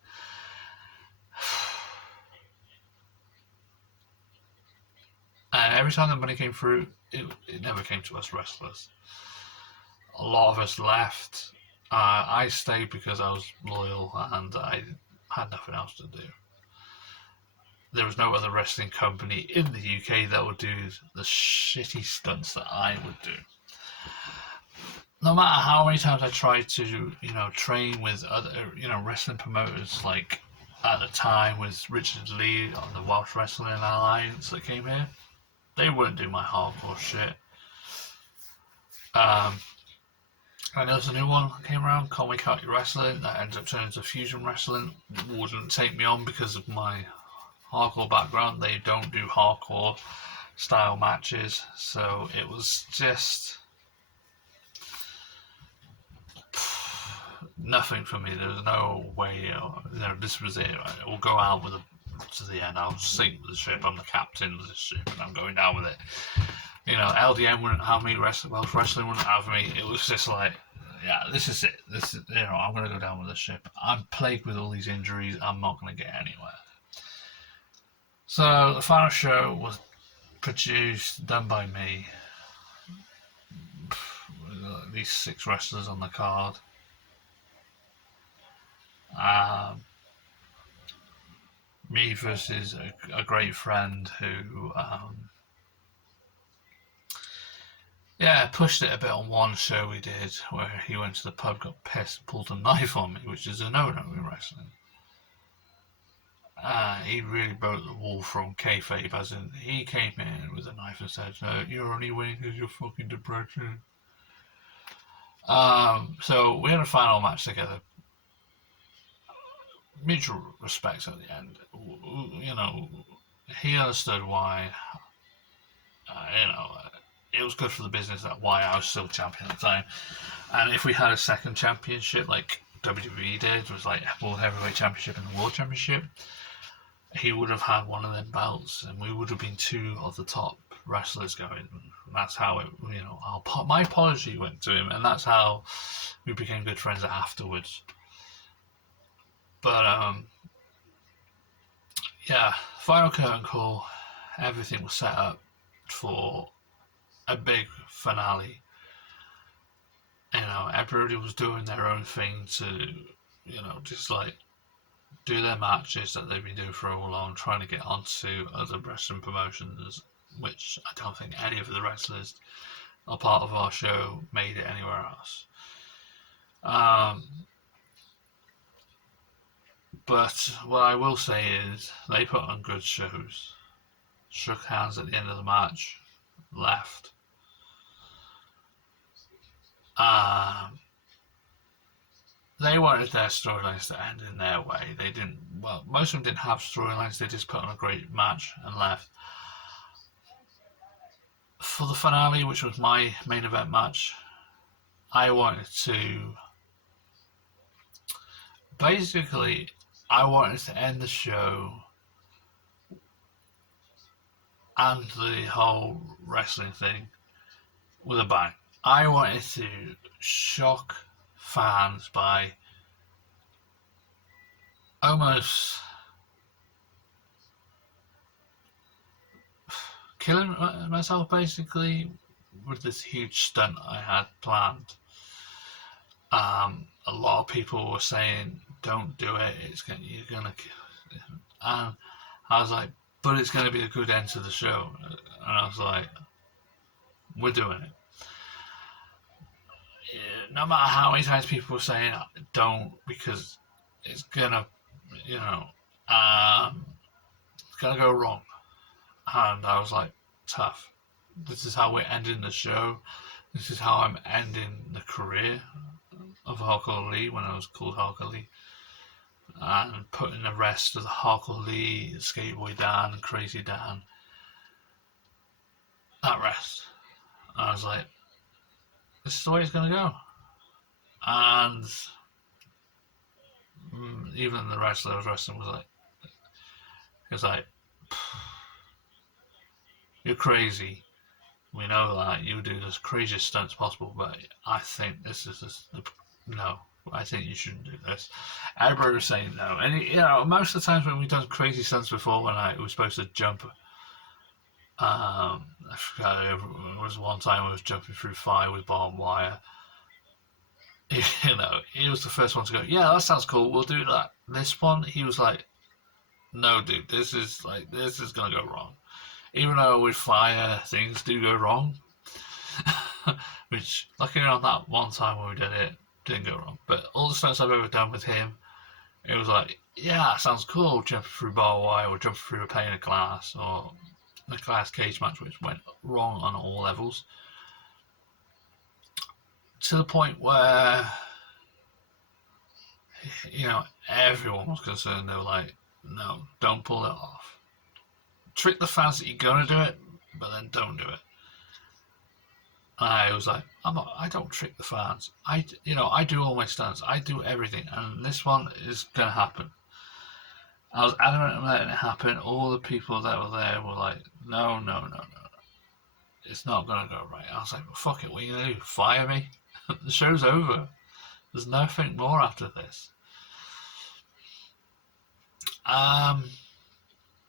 And every time the money came through, it never came to us wrestlers. A lot of us left. I stayed because I was loyal and I had nothing else to do. There was no other wrestling company in the UK that would do the shitty stunts that I would do. No matter how many times I tried to, train with other, wrestling promoters, like at the time with Richard Lee on the Welsh Wrestling Alliance that came here, they wouldn't do my hardcore shit. And there was a new one that came around, Conway County Wrestling, that ended up turning to Fusion Wrestling. Wouldn't take me on because of my hardcore background. They don't do hardcore style matches, so it was just nothing for me. There was no way, this was it. We'll go out with to the end. I'll sink with the ship. I'm the captain of the ship, and I'm going down with it. LDM wouldn't have me. Welsh Wrestling wouldn't have me. It was just like, yeah, this is it. I'm going to go down with the ship. I'm plagued with all these injuries. I'm not going to get anywhere. So the final show was done by me. With these 6 wrestlers on the card. Me versus a great friend who pushed it a bit on one show we did, where he went to the pub, got pissed, pulled a knife on me, which is a no-no in wrestling. He really broke the wall from kayfabe, as in he came in with a knife and said, "You're only winning because you're fucking depression." So we had a final match together. Mutual respect at the end. He understood why. It was good for the business that why I was still champion at the time. And if we had a second championship like WWE did, was like World Heavyweight Championship and the World Championship, he would have had one of them belts, and we would have been 2 of the top wrestlers going. And that's how it, my apology went to him, and that's how we became good friends afterwards. But final curtain call. Everything was set up for a big finale. Everybody was doing their own thing to, just like do their matches that they've been doing for all along, trying to get onto other wrestling promotions, which I don't think any of the wrestlers are part of our show made it anywhere else. But what I will say is they put on good shows. Shook hands at the end of the match, left. They wanted their storylines to end in their way. They didn't. Well, most of them didn't have storylines. They just put on a great match and left. For the finale, which was my main event match, I wanted to end the show and the whole wrestling thing with a bang. I wanted to shock fans by almost killing myself, basically, with this huge stunt I had planned. A lot of people were saying, "Don't do it. You're gonna," and I was like, "But it's gonna be a good end to the show," and I was like, "We're doing it." No matter how many times people were saying, "Don't," because it's gonna, you know, um, it's gonna go wrong, and I was like, "Tough. This is how we're ending the show. This is how I'm ending the career of Hardcore Lee when I was called Hardcore Lee, and putting the rest of the Hardcore Lee, Skateboy Dan, and Crazy Dan at rest." I was like, "This is the way it's gonna go," and even the wrestler I was wrestling was like, "You're crazy. We know that you do the craziest stunts possible, but I think this is no. I think you shouldn't do this." Everybody was saying no, and most of the times when we've done crazy stunts before, when I was supposed to jump, I forgot it was one time I was jumping through fire with barbed wire. He was the first one to go, "Yeah, that sounds cool. We'll do that." This one, he was like, "No, dude, this is gonna go wrong." Even though with fire things do go wrong, which luckily on that one time when we did it didn't go wrong. But all the stunts I've ever done with him, it was like, "Yeah, sounds cool. Jumping through barbed wire or jumping through a pane of glass or the glass cage match," which went wrong on all levels. To the point where, everyone was concerned. They were like, "No, don't pull it off. Trick the fans that you're gonna do it, but then don't do it." And I was like, I don't trick the fans. I do all my stunts. I do everything, and this one is gonna happen. I was adamant about letting it happen. All the people that were there were like, "No, no, no, no, no. It's not gonna go right." I was like, "Well, fuck it. What are you gonna do? Fire me? The show's over. There's nothing more after this." Um,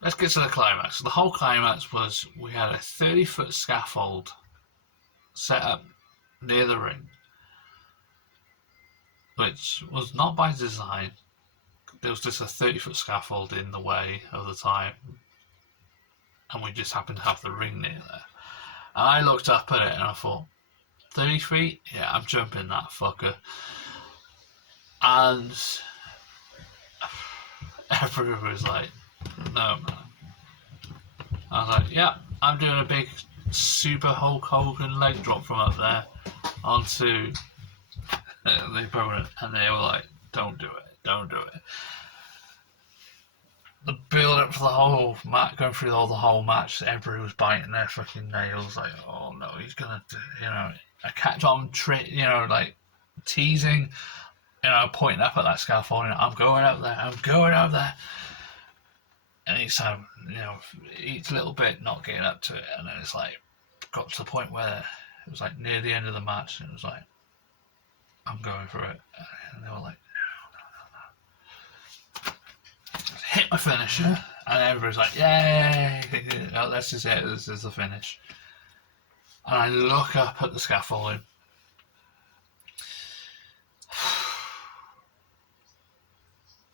let's get to the climax. The whole climax was we had a 30-foot scaffold set up near the ring, which was not by design. There was just a 30-foot scaffold in the way of the time, and we just happened to have the ring near there. And I looked up at it and I thought, 30 feet? Yeah, I'm jumping that fucker. And everyone was like, "No, man." I was like, "Yeah, I'm doing a big super Hulk Hogan leg drop from up there onto the opponent," and they were like, "Don't do it, don't do it." The build up for the whole match, going through the whole match, everybody was biting their fucking nails, like, "Oh no, he's gonna do," a catch on trick, like teasing, pointing up at that scaffold, "I'm going up there, I'm going up there." And each time, each little bit not getting up to it, and then it's like, got to the point where it was like near the end of the match, and it was like, "I'm going for it," and they were like, "Just hit my finisher," and everybody's like, "Yay, no, this is it, this is the finish." And I look up at the scaffolding.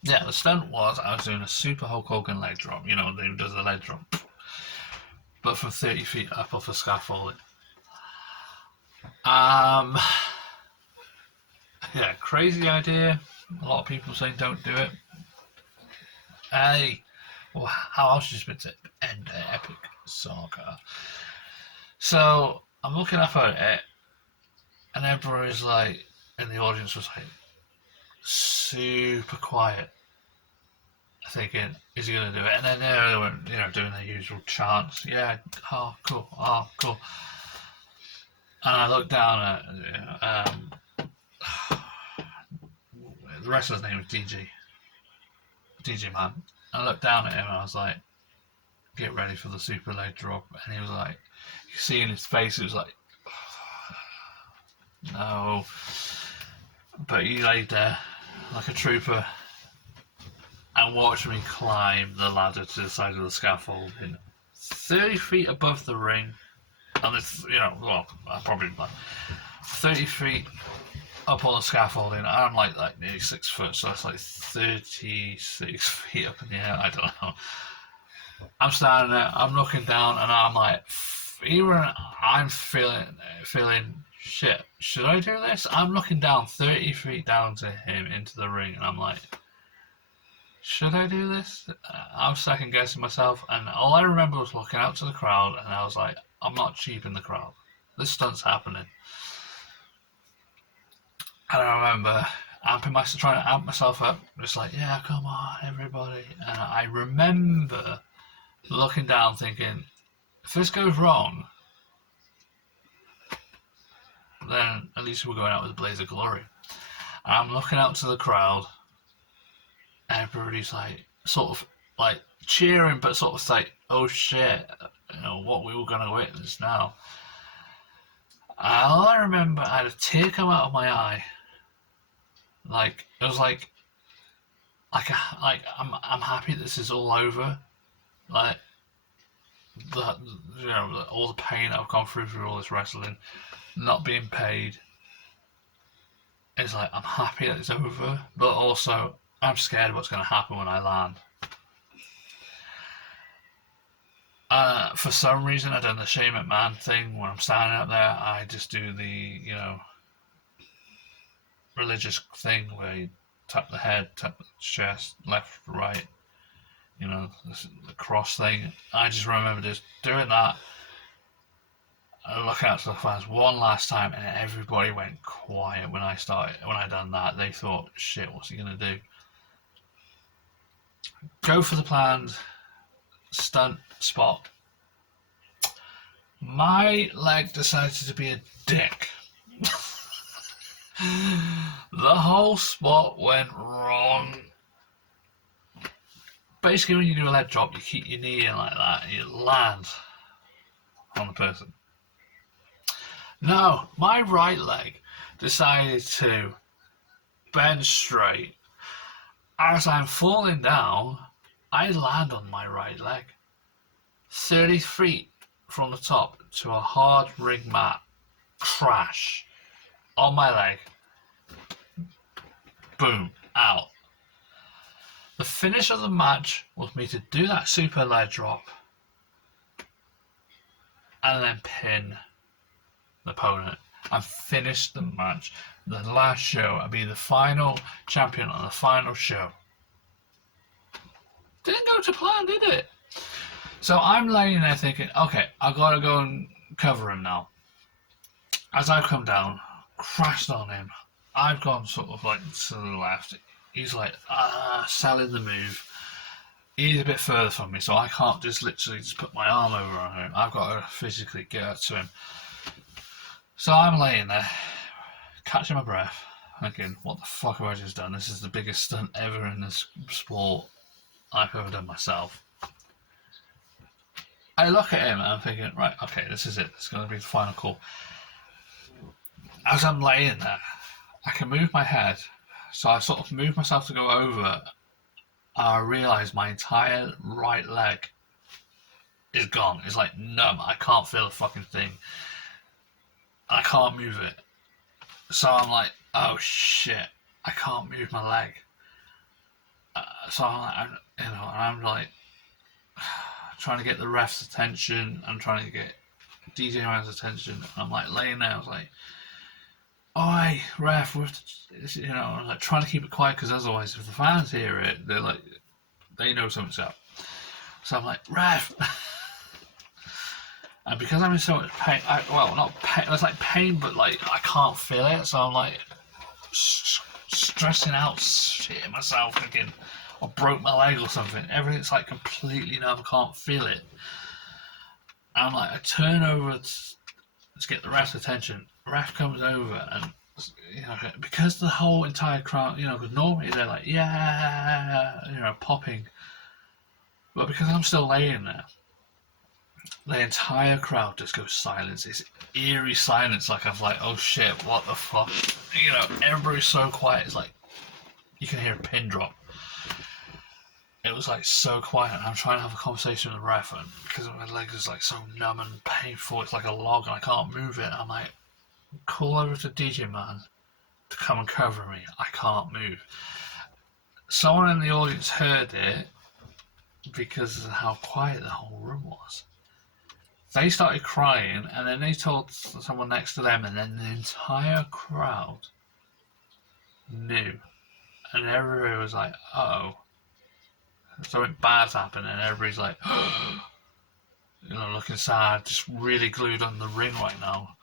Yeah, the stunt was I was doing a super Hulk Hogan leg drop, who does the leg drop, but from 30 feet up off the scaffolding. Yeah, crazy idea. A lot of people saying don't do it. Hey, well, how else is it to end an epic saga? So I'm looking up at it, and everybody's like, and the audience was like, super quiet, thinking, "Is he going to do it?" And then they were, doing their usual chants. "Yeah, oh cool, oh cool." And I looked down at the wrestler's name was DJ Man. I looked down at him and I was like, get ready for the super leg drop, and he was like, you see in his face, it was like, no. But he laid there like a trooper and watched me climb the ladder to the side of the scaffolding, 30 feet above the ring. And it's, well, probably like 30 feet up on the scaffolding, and I'm like nearly 6 foot, so that's like 36 feet up in the air. I don't know. I'm standing there, I'm looking down, and I'm like, even I'm feeling shit. Should I do this? I'm looking down 30 feet down to him into the ring, and I'm like, should I do this? I'm second guessing myself, and all I remember was looking out to the crowd, and I was like, I'm not cheap in the crowd. This stunt's happening. And I remember trying to amp myself up, just like, yeah, come on, everybody. And I remember looking down thinking, if this goes wrong, then at least we're going out with a blaze of glory. And I'm looking out to the crowd, and everybody's like, sort of like cheering, but sort of like, oh shit, what we were going to witness now. All I remember, I had a tear come out of my eye. Like, it was like I'm happy this is all over. Like, all the pain I've gone through all this wrestling, not being paid. It's like, I'm happy that it's over, but also I'm scared of what's going to happen when I land. For some reason, I've done the Shane McMahon thing. When I'm standing up there, I just do the, religious thing where you tap the head, tap the chest, left, right, the cross thing. I just remember just doing that, looking out to the fans one last time, and everybody went quiet when I done that. They thought, shit, what's he gonna do? Go for the planned stunt spot. My leg decided to be a dick. The whole spot went wrong. Basically, when you do a leg drop, you keep your knee in like that, and you land on the person. No, my right leg decided to bend straight. As I'm falling down, I land on my right leg. 30 feet from the top to a hard ring mat. Crash. On my leg. Boom. Out. The finish of the match was me to do that super leg drop and then pin the opponent and finish the match. The last show, I'd be the final champion on the final show. Didn't go to plan, did it? So I'm laying there thinking, okay, I've got to go and cover him now. As I come down, crashed on him. I've gone sort of like to the left. He's like, selling the move. He's a bit further from me, so I can't just literally just put my arm over on him. I've got to physically get up to him. So I'm laying there, catching my breath, thinking, what the fuck have I just done? This is the biggest stunt ever in this sport I've ever done myself. I look at him and I'm thinking, right, okay, this is it. It's going to be the final call. As I'm laying there, I can move my head. So I sort of move myself to go over, and I realise my entire right leg is gone. It's like numb. I can't feel a fucking thing. I can't move it. So I'm like, oh shit, I can't move my leg. So I'm like, trying to get the ref's attention. I'm trying to get DJ Ryan's attention. I'm like laying there. I was like, oi, ref, I'm like trying to keep it quiet because otherwise, if the fans hear it, they're like, they know something's up. So I'm like, ref. And because I'm in so much pain, not pain, it's like pain, but like I can't feel it. So I'm like stressing out, shitting myself, thinking I broke my leg or something. Everything's like completely numb. I can't feel it. And I'm like, I turn over to get the ref's attention. The ref comes over and, because the whole entire crowd, because normally they're like, yeah, popping. But because I'm still laying there, the entire crowd just goes silent. It's eerie silence. Like I'm like, oh shit, what the fuck? You know, everybody's so quiet. It's like you can hear a pin drop. It was like so quiet, and I'm trying to have a conversation with the ref, and because my leg is like so numb and painful, it's like a log, and I can't move it. I'm like, call over to DJ man to come and cover me. I can't move. Someone in the audience heard it because of how quiet the whole room was. They started crying, and then they told someone next to them, and then the entire crowd knew, and everybody was like, "Oh, something bad's happened," and everybody's like, you know, looking sad, just really glued on the ring right now,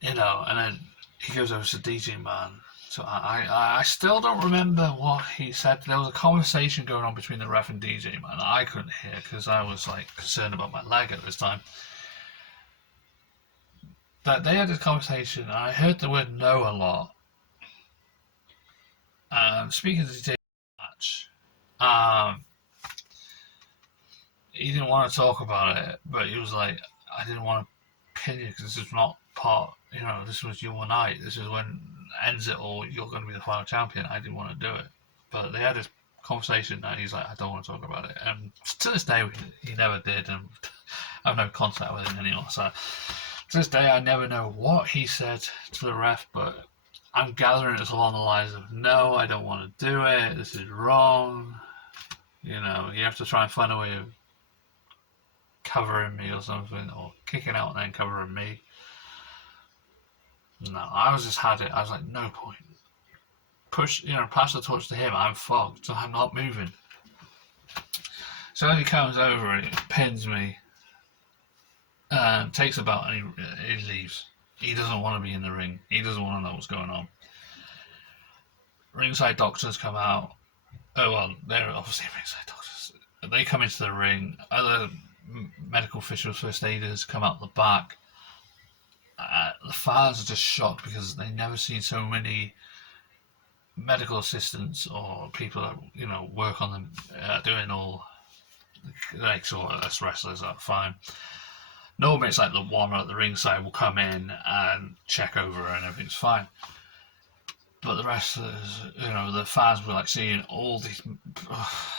you know. And then he goes over to DJ man. So I still don't remember what he said. There was a conversation going on between the ref and DJ man. I couldn't hear because I was like concerned about my leg at this time. But they had this conversation, and I heard the word "no" a lot. Speaking of the DJ match, he didn't want to talk about it, but he was like, I didn't want to pin you because this is not part, you know, this was your night. This is when ends it all. You're going to be the final champion. I didn't want to do it. But they had this conversation that he's like, I don't want to talk about it. And to this day, he never did. And I have no contact with him anymore. So to this day, I never know what he said to the ref, but I'm gathering it's along the lines of, no, I don't want to do it. This is wrong. You know, you have to try and find a way of covering me or something, or kicking out and then covering me. No, I was just had it. I was like, no point. Push, you know, pass the torch to him. I'm fogged, so I'm not moving. So he comes over and he pins me, takes a belt, and he leaves. He doesn't want to be in the ring. He doesn't want to know what's going on. Ringside doctors come out. Oh well, they're obviously ringside doctors. They come into the ring. Other medical officials, first aiders, come out the back. The fans are just shocked because they've never seen so many medical assistants or people that, you know, work on them doing all like sort of us wrestlers are fine. Normally it's like the one at the ringside will come in and check over and everything's fine. But the wrestlers, you know, the fans were like seeing all these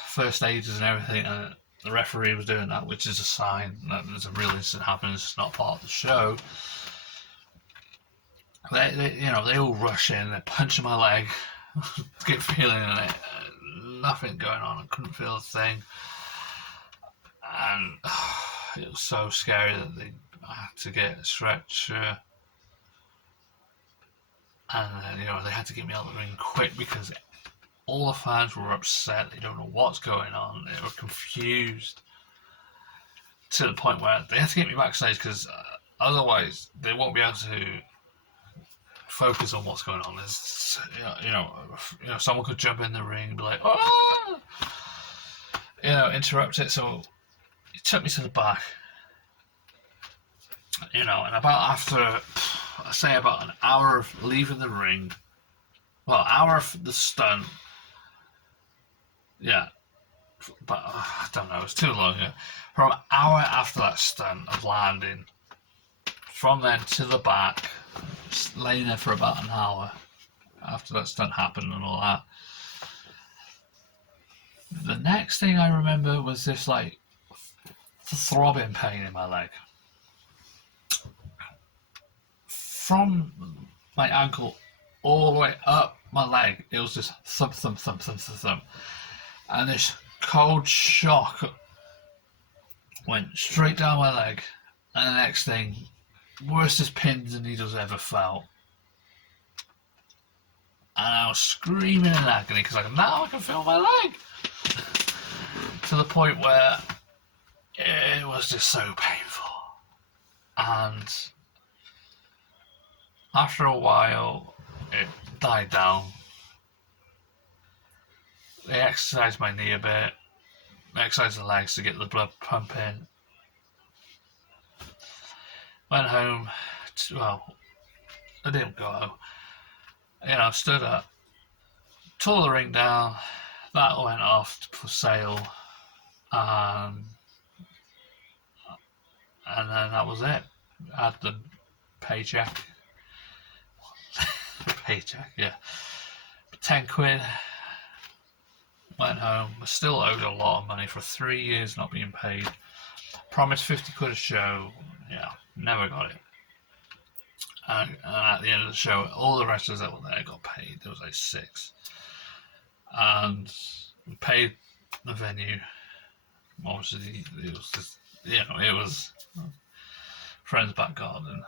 first aiders and everything, and the referee was doing that, which is a sign that there's a real incident happening. It's not part of the show. They you know, they all rush in. They're punching my leg, get feeling in it. Nothing going on. I couldn't feel a thing, and it was so scary that they had to get a stretcher, and you know, they had to get me out of the ring quick because all the fans were upset. They don't know what's going on. They were confused to the point where they had to get me backstage because otherwise they won't be able to focus on what's going on. There's, you know, someone could jump in the ring and be like, oh, you know, interrupt it. So he took me to the back, you know, and after, I say about an hour of leaving the ring, well, hour of the stunt, yeah, but I don't know, it's too long. Yeah. From an hour after that stunt of landing, from then to the back, laying there for about an hour after that stunt happened and all that. The next thing I remember was this like throbbing pain in my leg. From my ankle all the way up my leg, it was just thump, thump, thump, thump, thump, thump. And this cold shock went straight down my leg. And the next thing, worst as pins and needles ever felt. And I was screaming in agony because now I can feel my leg. To the point where it was just so painful. And after a while, it died down. They exercised my knee a bit, exercised the legs to get the blood pumping. Went home, well, I didn't go home. You know, stood up, tore the ring down, that went off for sale. Um, and then that was it. I had the paycheck. Paycheck, yeah. 10 quid. Went home. I still owed a lot of money for 3 years not being paid. Promised 50 quid a show. Yeah, never got it. And at the end of the show, all the wrestlers that were there got paid. There was like 6. And we paid the venue. Obviously, it was just, it was Friend's back garden.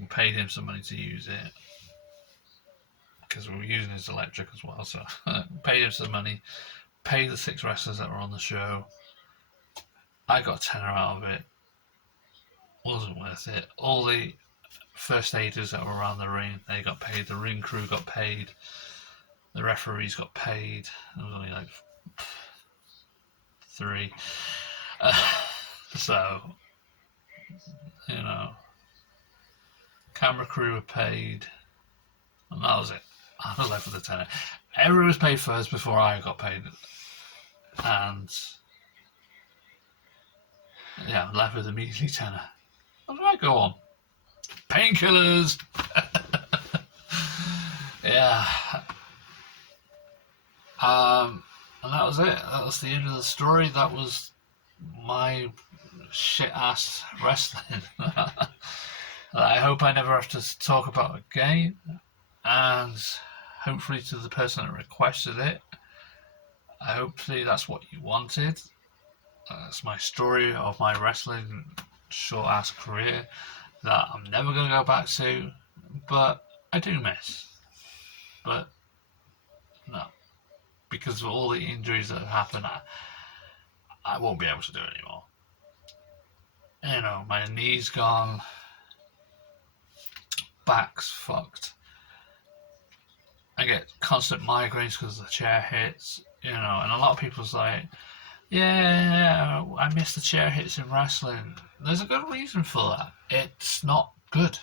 We paid him some money to use it because we were using his electric as well. So paid him some money, paid the 6 wrestlers that were on the show. I got a tenner out of it. Wasn't worth it. All the first aiders that were around the ring, they got paid. The ring crew got paid. The referees got paid. There was only like 3. So, camera crew were paid. And that was it. I was left with a tenner. Everyone was paid first before I got paid. And yeah, I'm left with a measly tenner. How do I go on? Painkillers! Yeah. And that was it. That was the end of the story. That was my shit-ass wrestling. I hope I never have to talk about again. And hopefully to the person that requested it, hopefully that's what you wanted. That's my story of my wrestling short-ass career that I'm never going to go back to, but I do miss. But no, because of all the injuries that have happened, I won't be able to do it anymore. My knee's gone, back's fucked. I get constant migraines because the chair hits, and a lot of people's like, yeah, I miss the chair hits in wrestling. There's a good reason for that. It's not good.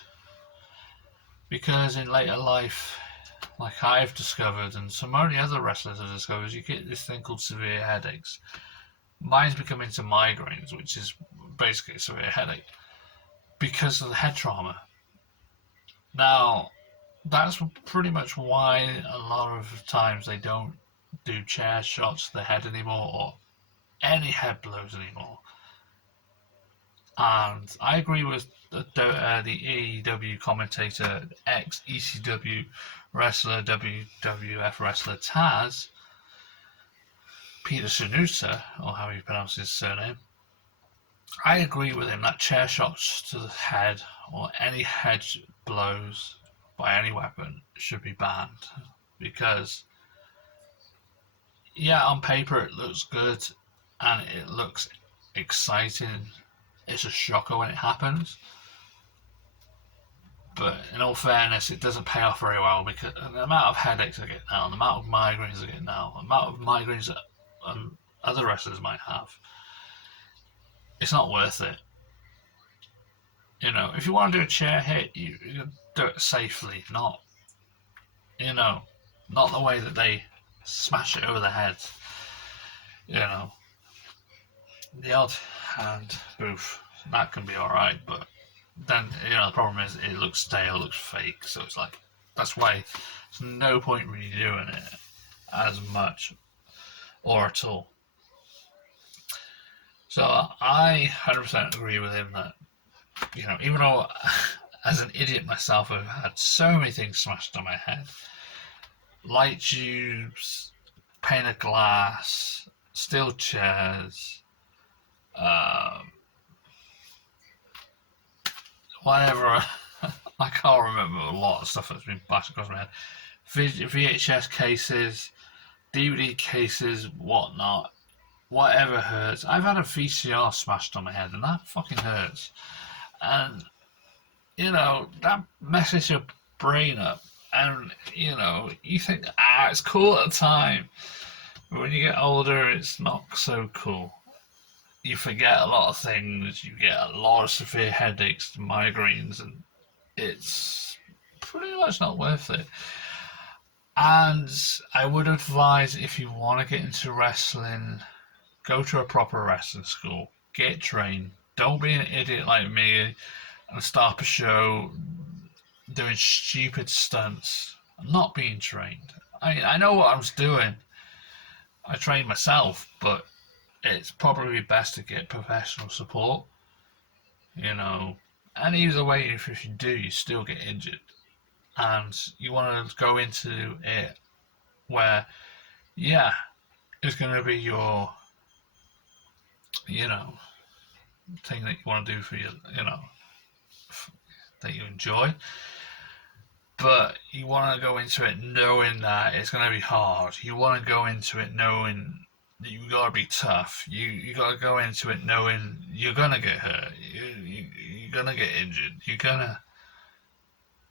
Because in later life, like I've discovered, and so many other wrestlers have discovered, you get this thing called severe headaches. Mine's become into migraines, which is basically a severe headache, because of the head trauma. Now, that's pretty much why a lot of times they don't do chair shots to the head anymore, or any head blows anymore. And I agree with the AEW commentator, ex-ECW wrestler, WWF wrestler Taz, Peter Sanusa, or how you pronounce his surname. I agree with him that chair shots to the head or any head blows by any weapon should be banned, because yeah, on paper it looks good and it looks exciting. It's a shocker when it happens, but in all fairness, it doesn't pay off very well, because the amount of headaches I get now, the amount of migraines I get now, the amount of migraines that other wrestlers might have, it's not worth it. If you want to do a chair hit, you do it safely, not the way that they smash it over the head. The odd hand boof, that can be alright, but then, the problem is it looks stale, it looks fake, so it's like, that's why there's no point really doing it as much, or at all. So I 100% agree with him that, even though as an idiot myself I've had so many things smashed on my head, light tubes, pane of glass, steel chairs, whatever. I can't remember a lot of stuff that's been bashed across my head. VHS cases, DVD cases, whatnot. Whatever hurts. I've had a VCR smashed on my head, and that fucking hurts. And, that messes your brain up. And, you think, it's cool at the time. But when you get older, it's not so cool. You forget a lot of things, you get a lot of severe headaches, migraines, and it's pretty much not worth it. And I would advise, if you want to get into wrestling, Go to a proper wrestling school. Get trained. Don't be an idiot like me and start a show doing stupid stunts. Not being trained. I know what I was doing. I trained myself, but it's probably best to get professional support. You know, and either way, if you do, you still get injured, and you want to go into it where, yeah, it's going to be your, you know, thing that you want to do for your, that you enjoy. But you want to go into it knowing that it's going to be hard. You want to go into it knowing that you got to be tough. You got to go into it knowing you're going to get hurt. You're going to get injured. You're going to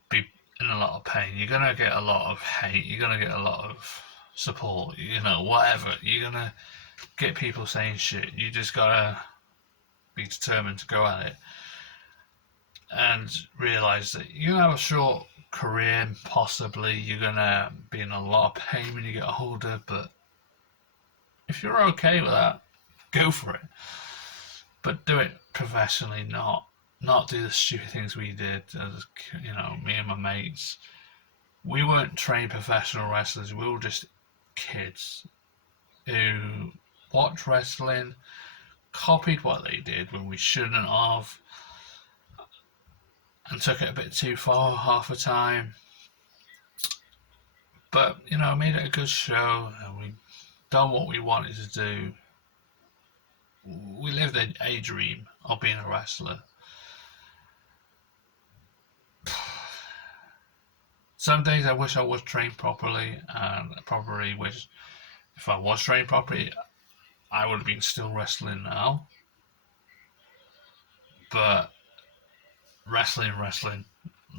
be in a lot of pain. You're going to get a lot of hate. You're going to get a lot of support. Whatever. You're going to get people saying shit. You just got to be determined to go at it and realise that you're going to have a short career, possibly. You're going to be in a lot of pain when you get older, but if you're okay with that, go for it. But do it professionally, not do the stupid things we did. Me and my mates. We weren't trained professional wrestlers. We were just kids who watched wrestling, copied what they did when we shouldn't have, and took it a bit too far half the time. But, made it a good show, and we done what we wanted to do. We lived a dream of being a wrestler. Some days I wish I was trained properly, and I probably wish if I was trained properly, I would have been still wrestling now. But wrestling,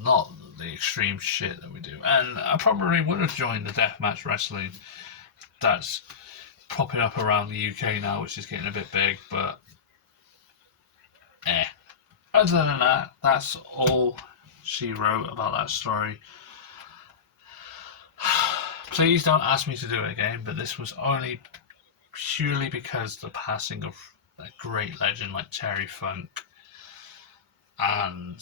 not the extreme shit that we do. And I probably would have joined the deathmatch wrestling that's popping up around the UK now, which is getting a bit big, but other than that, that's all she wrote about that story. Please don't ask me to do it again, but this was only purely because the passing of a great legend like Terry Funk, and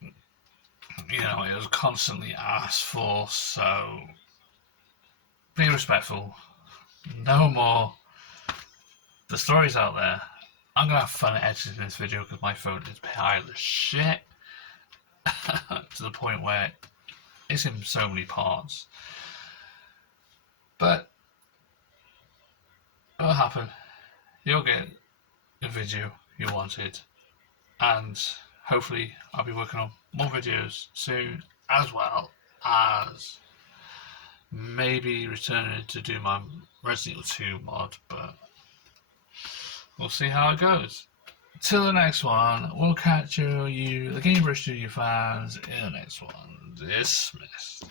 it was constantly asked for, so be respectful. No more. The story's out there. I'm gonna have fun editing this video because my phone is pile of shit to the point where it's in so many parts. But it'll happen. You'll get the video you wanted, and hopefully I'll be working on more videos soon, as well as maybe returning to do my Resident Evil 2 mod, but we'll see how it goes. Till the next one, we'll catch you, the Gamebridge Studio fans, in the next one. Dismissed.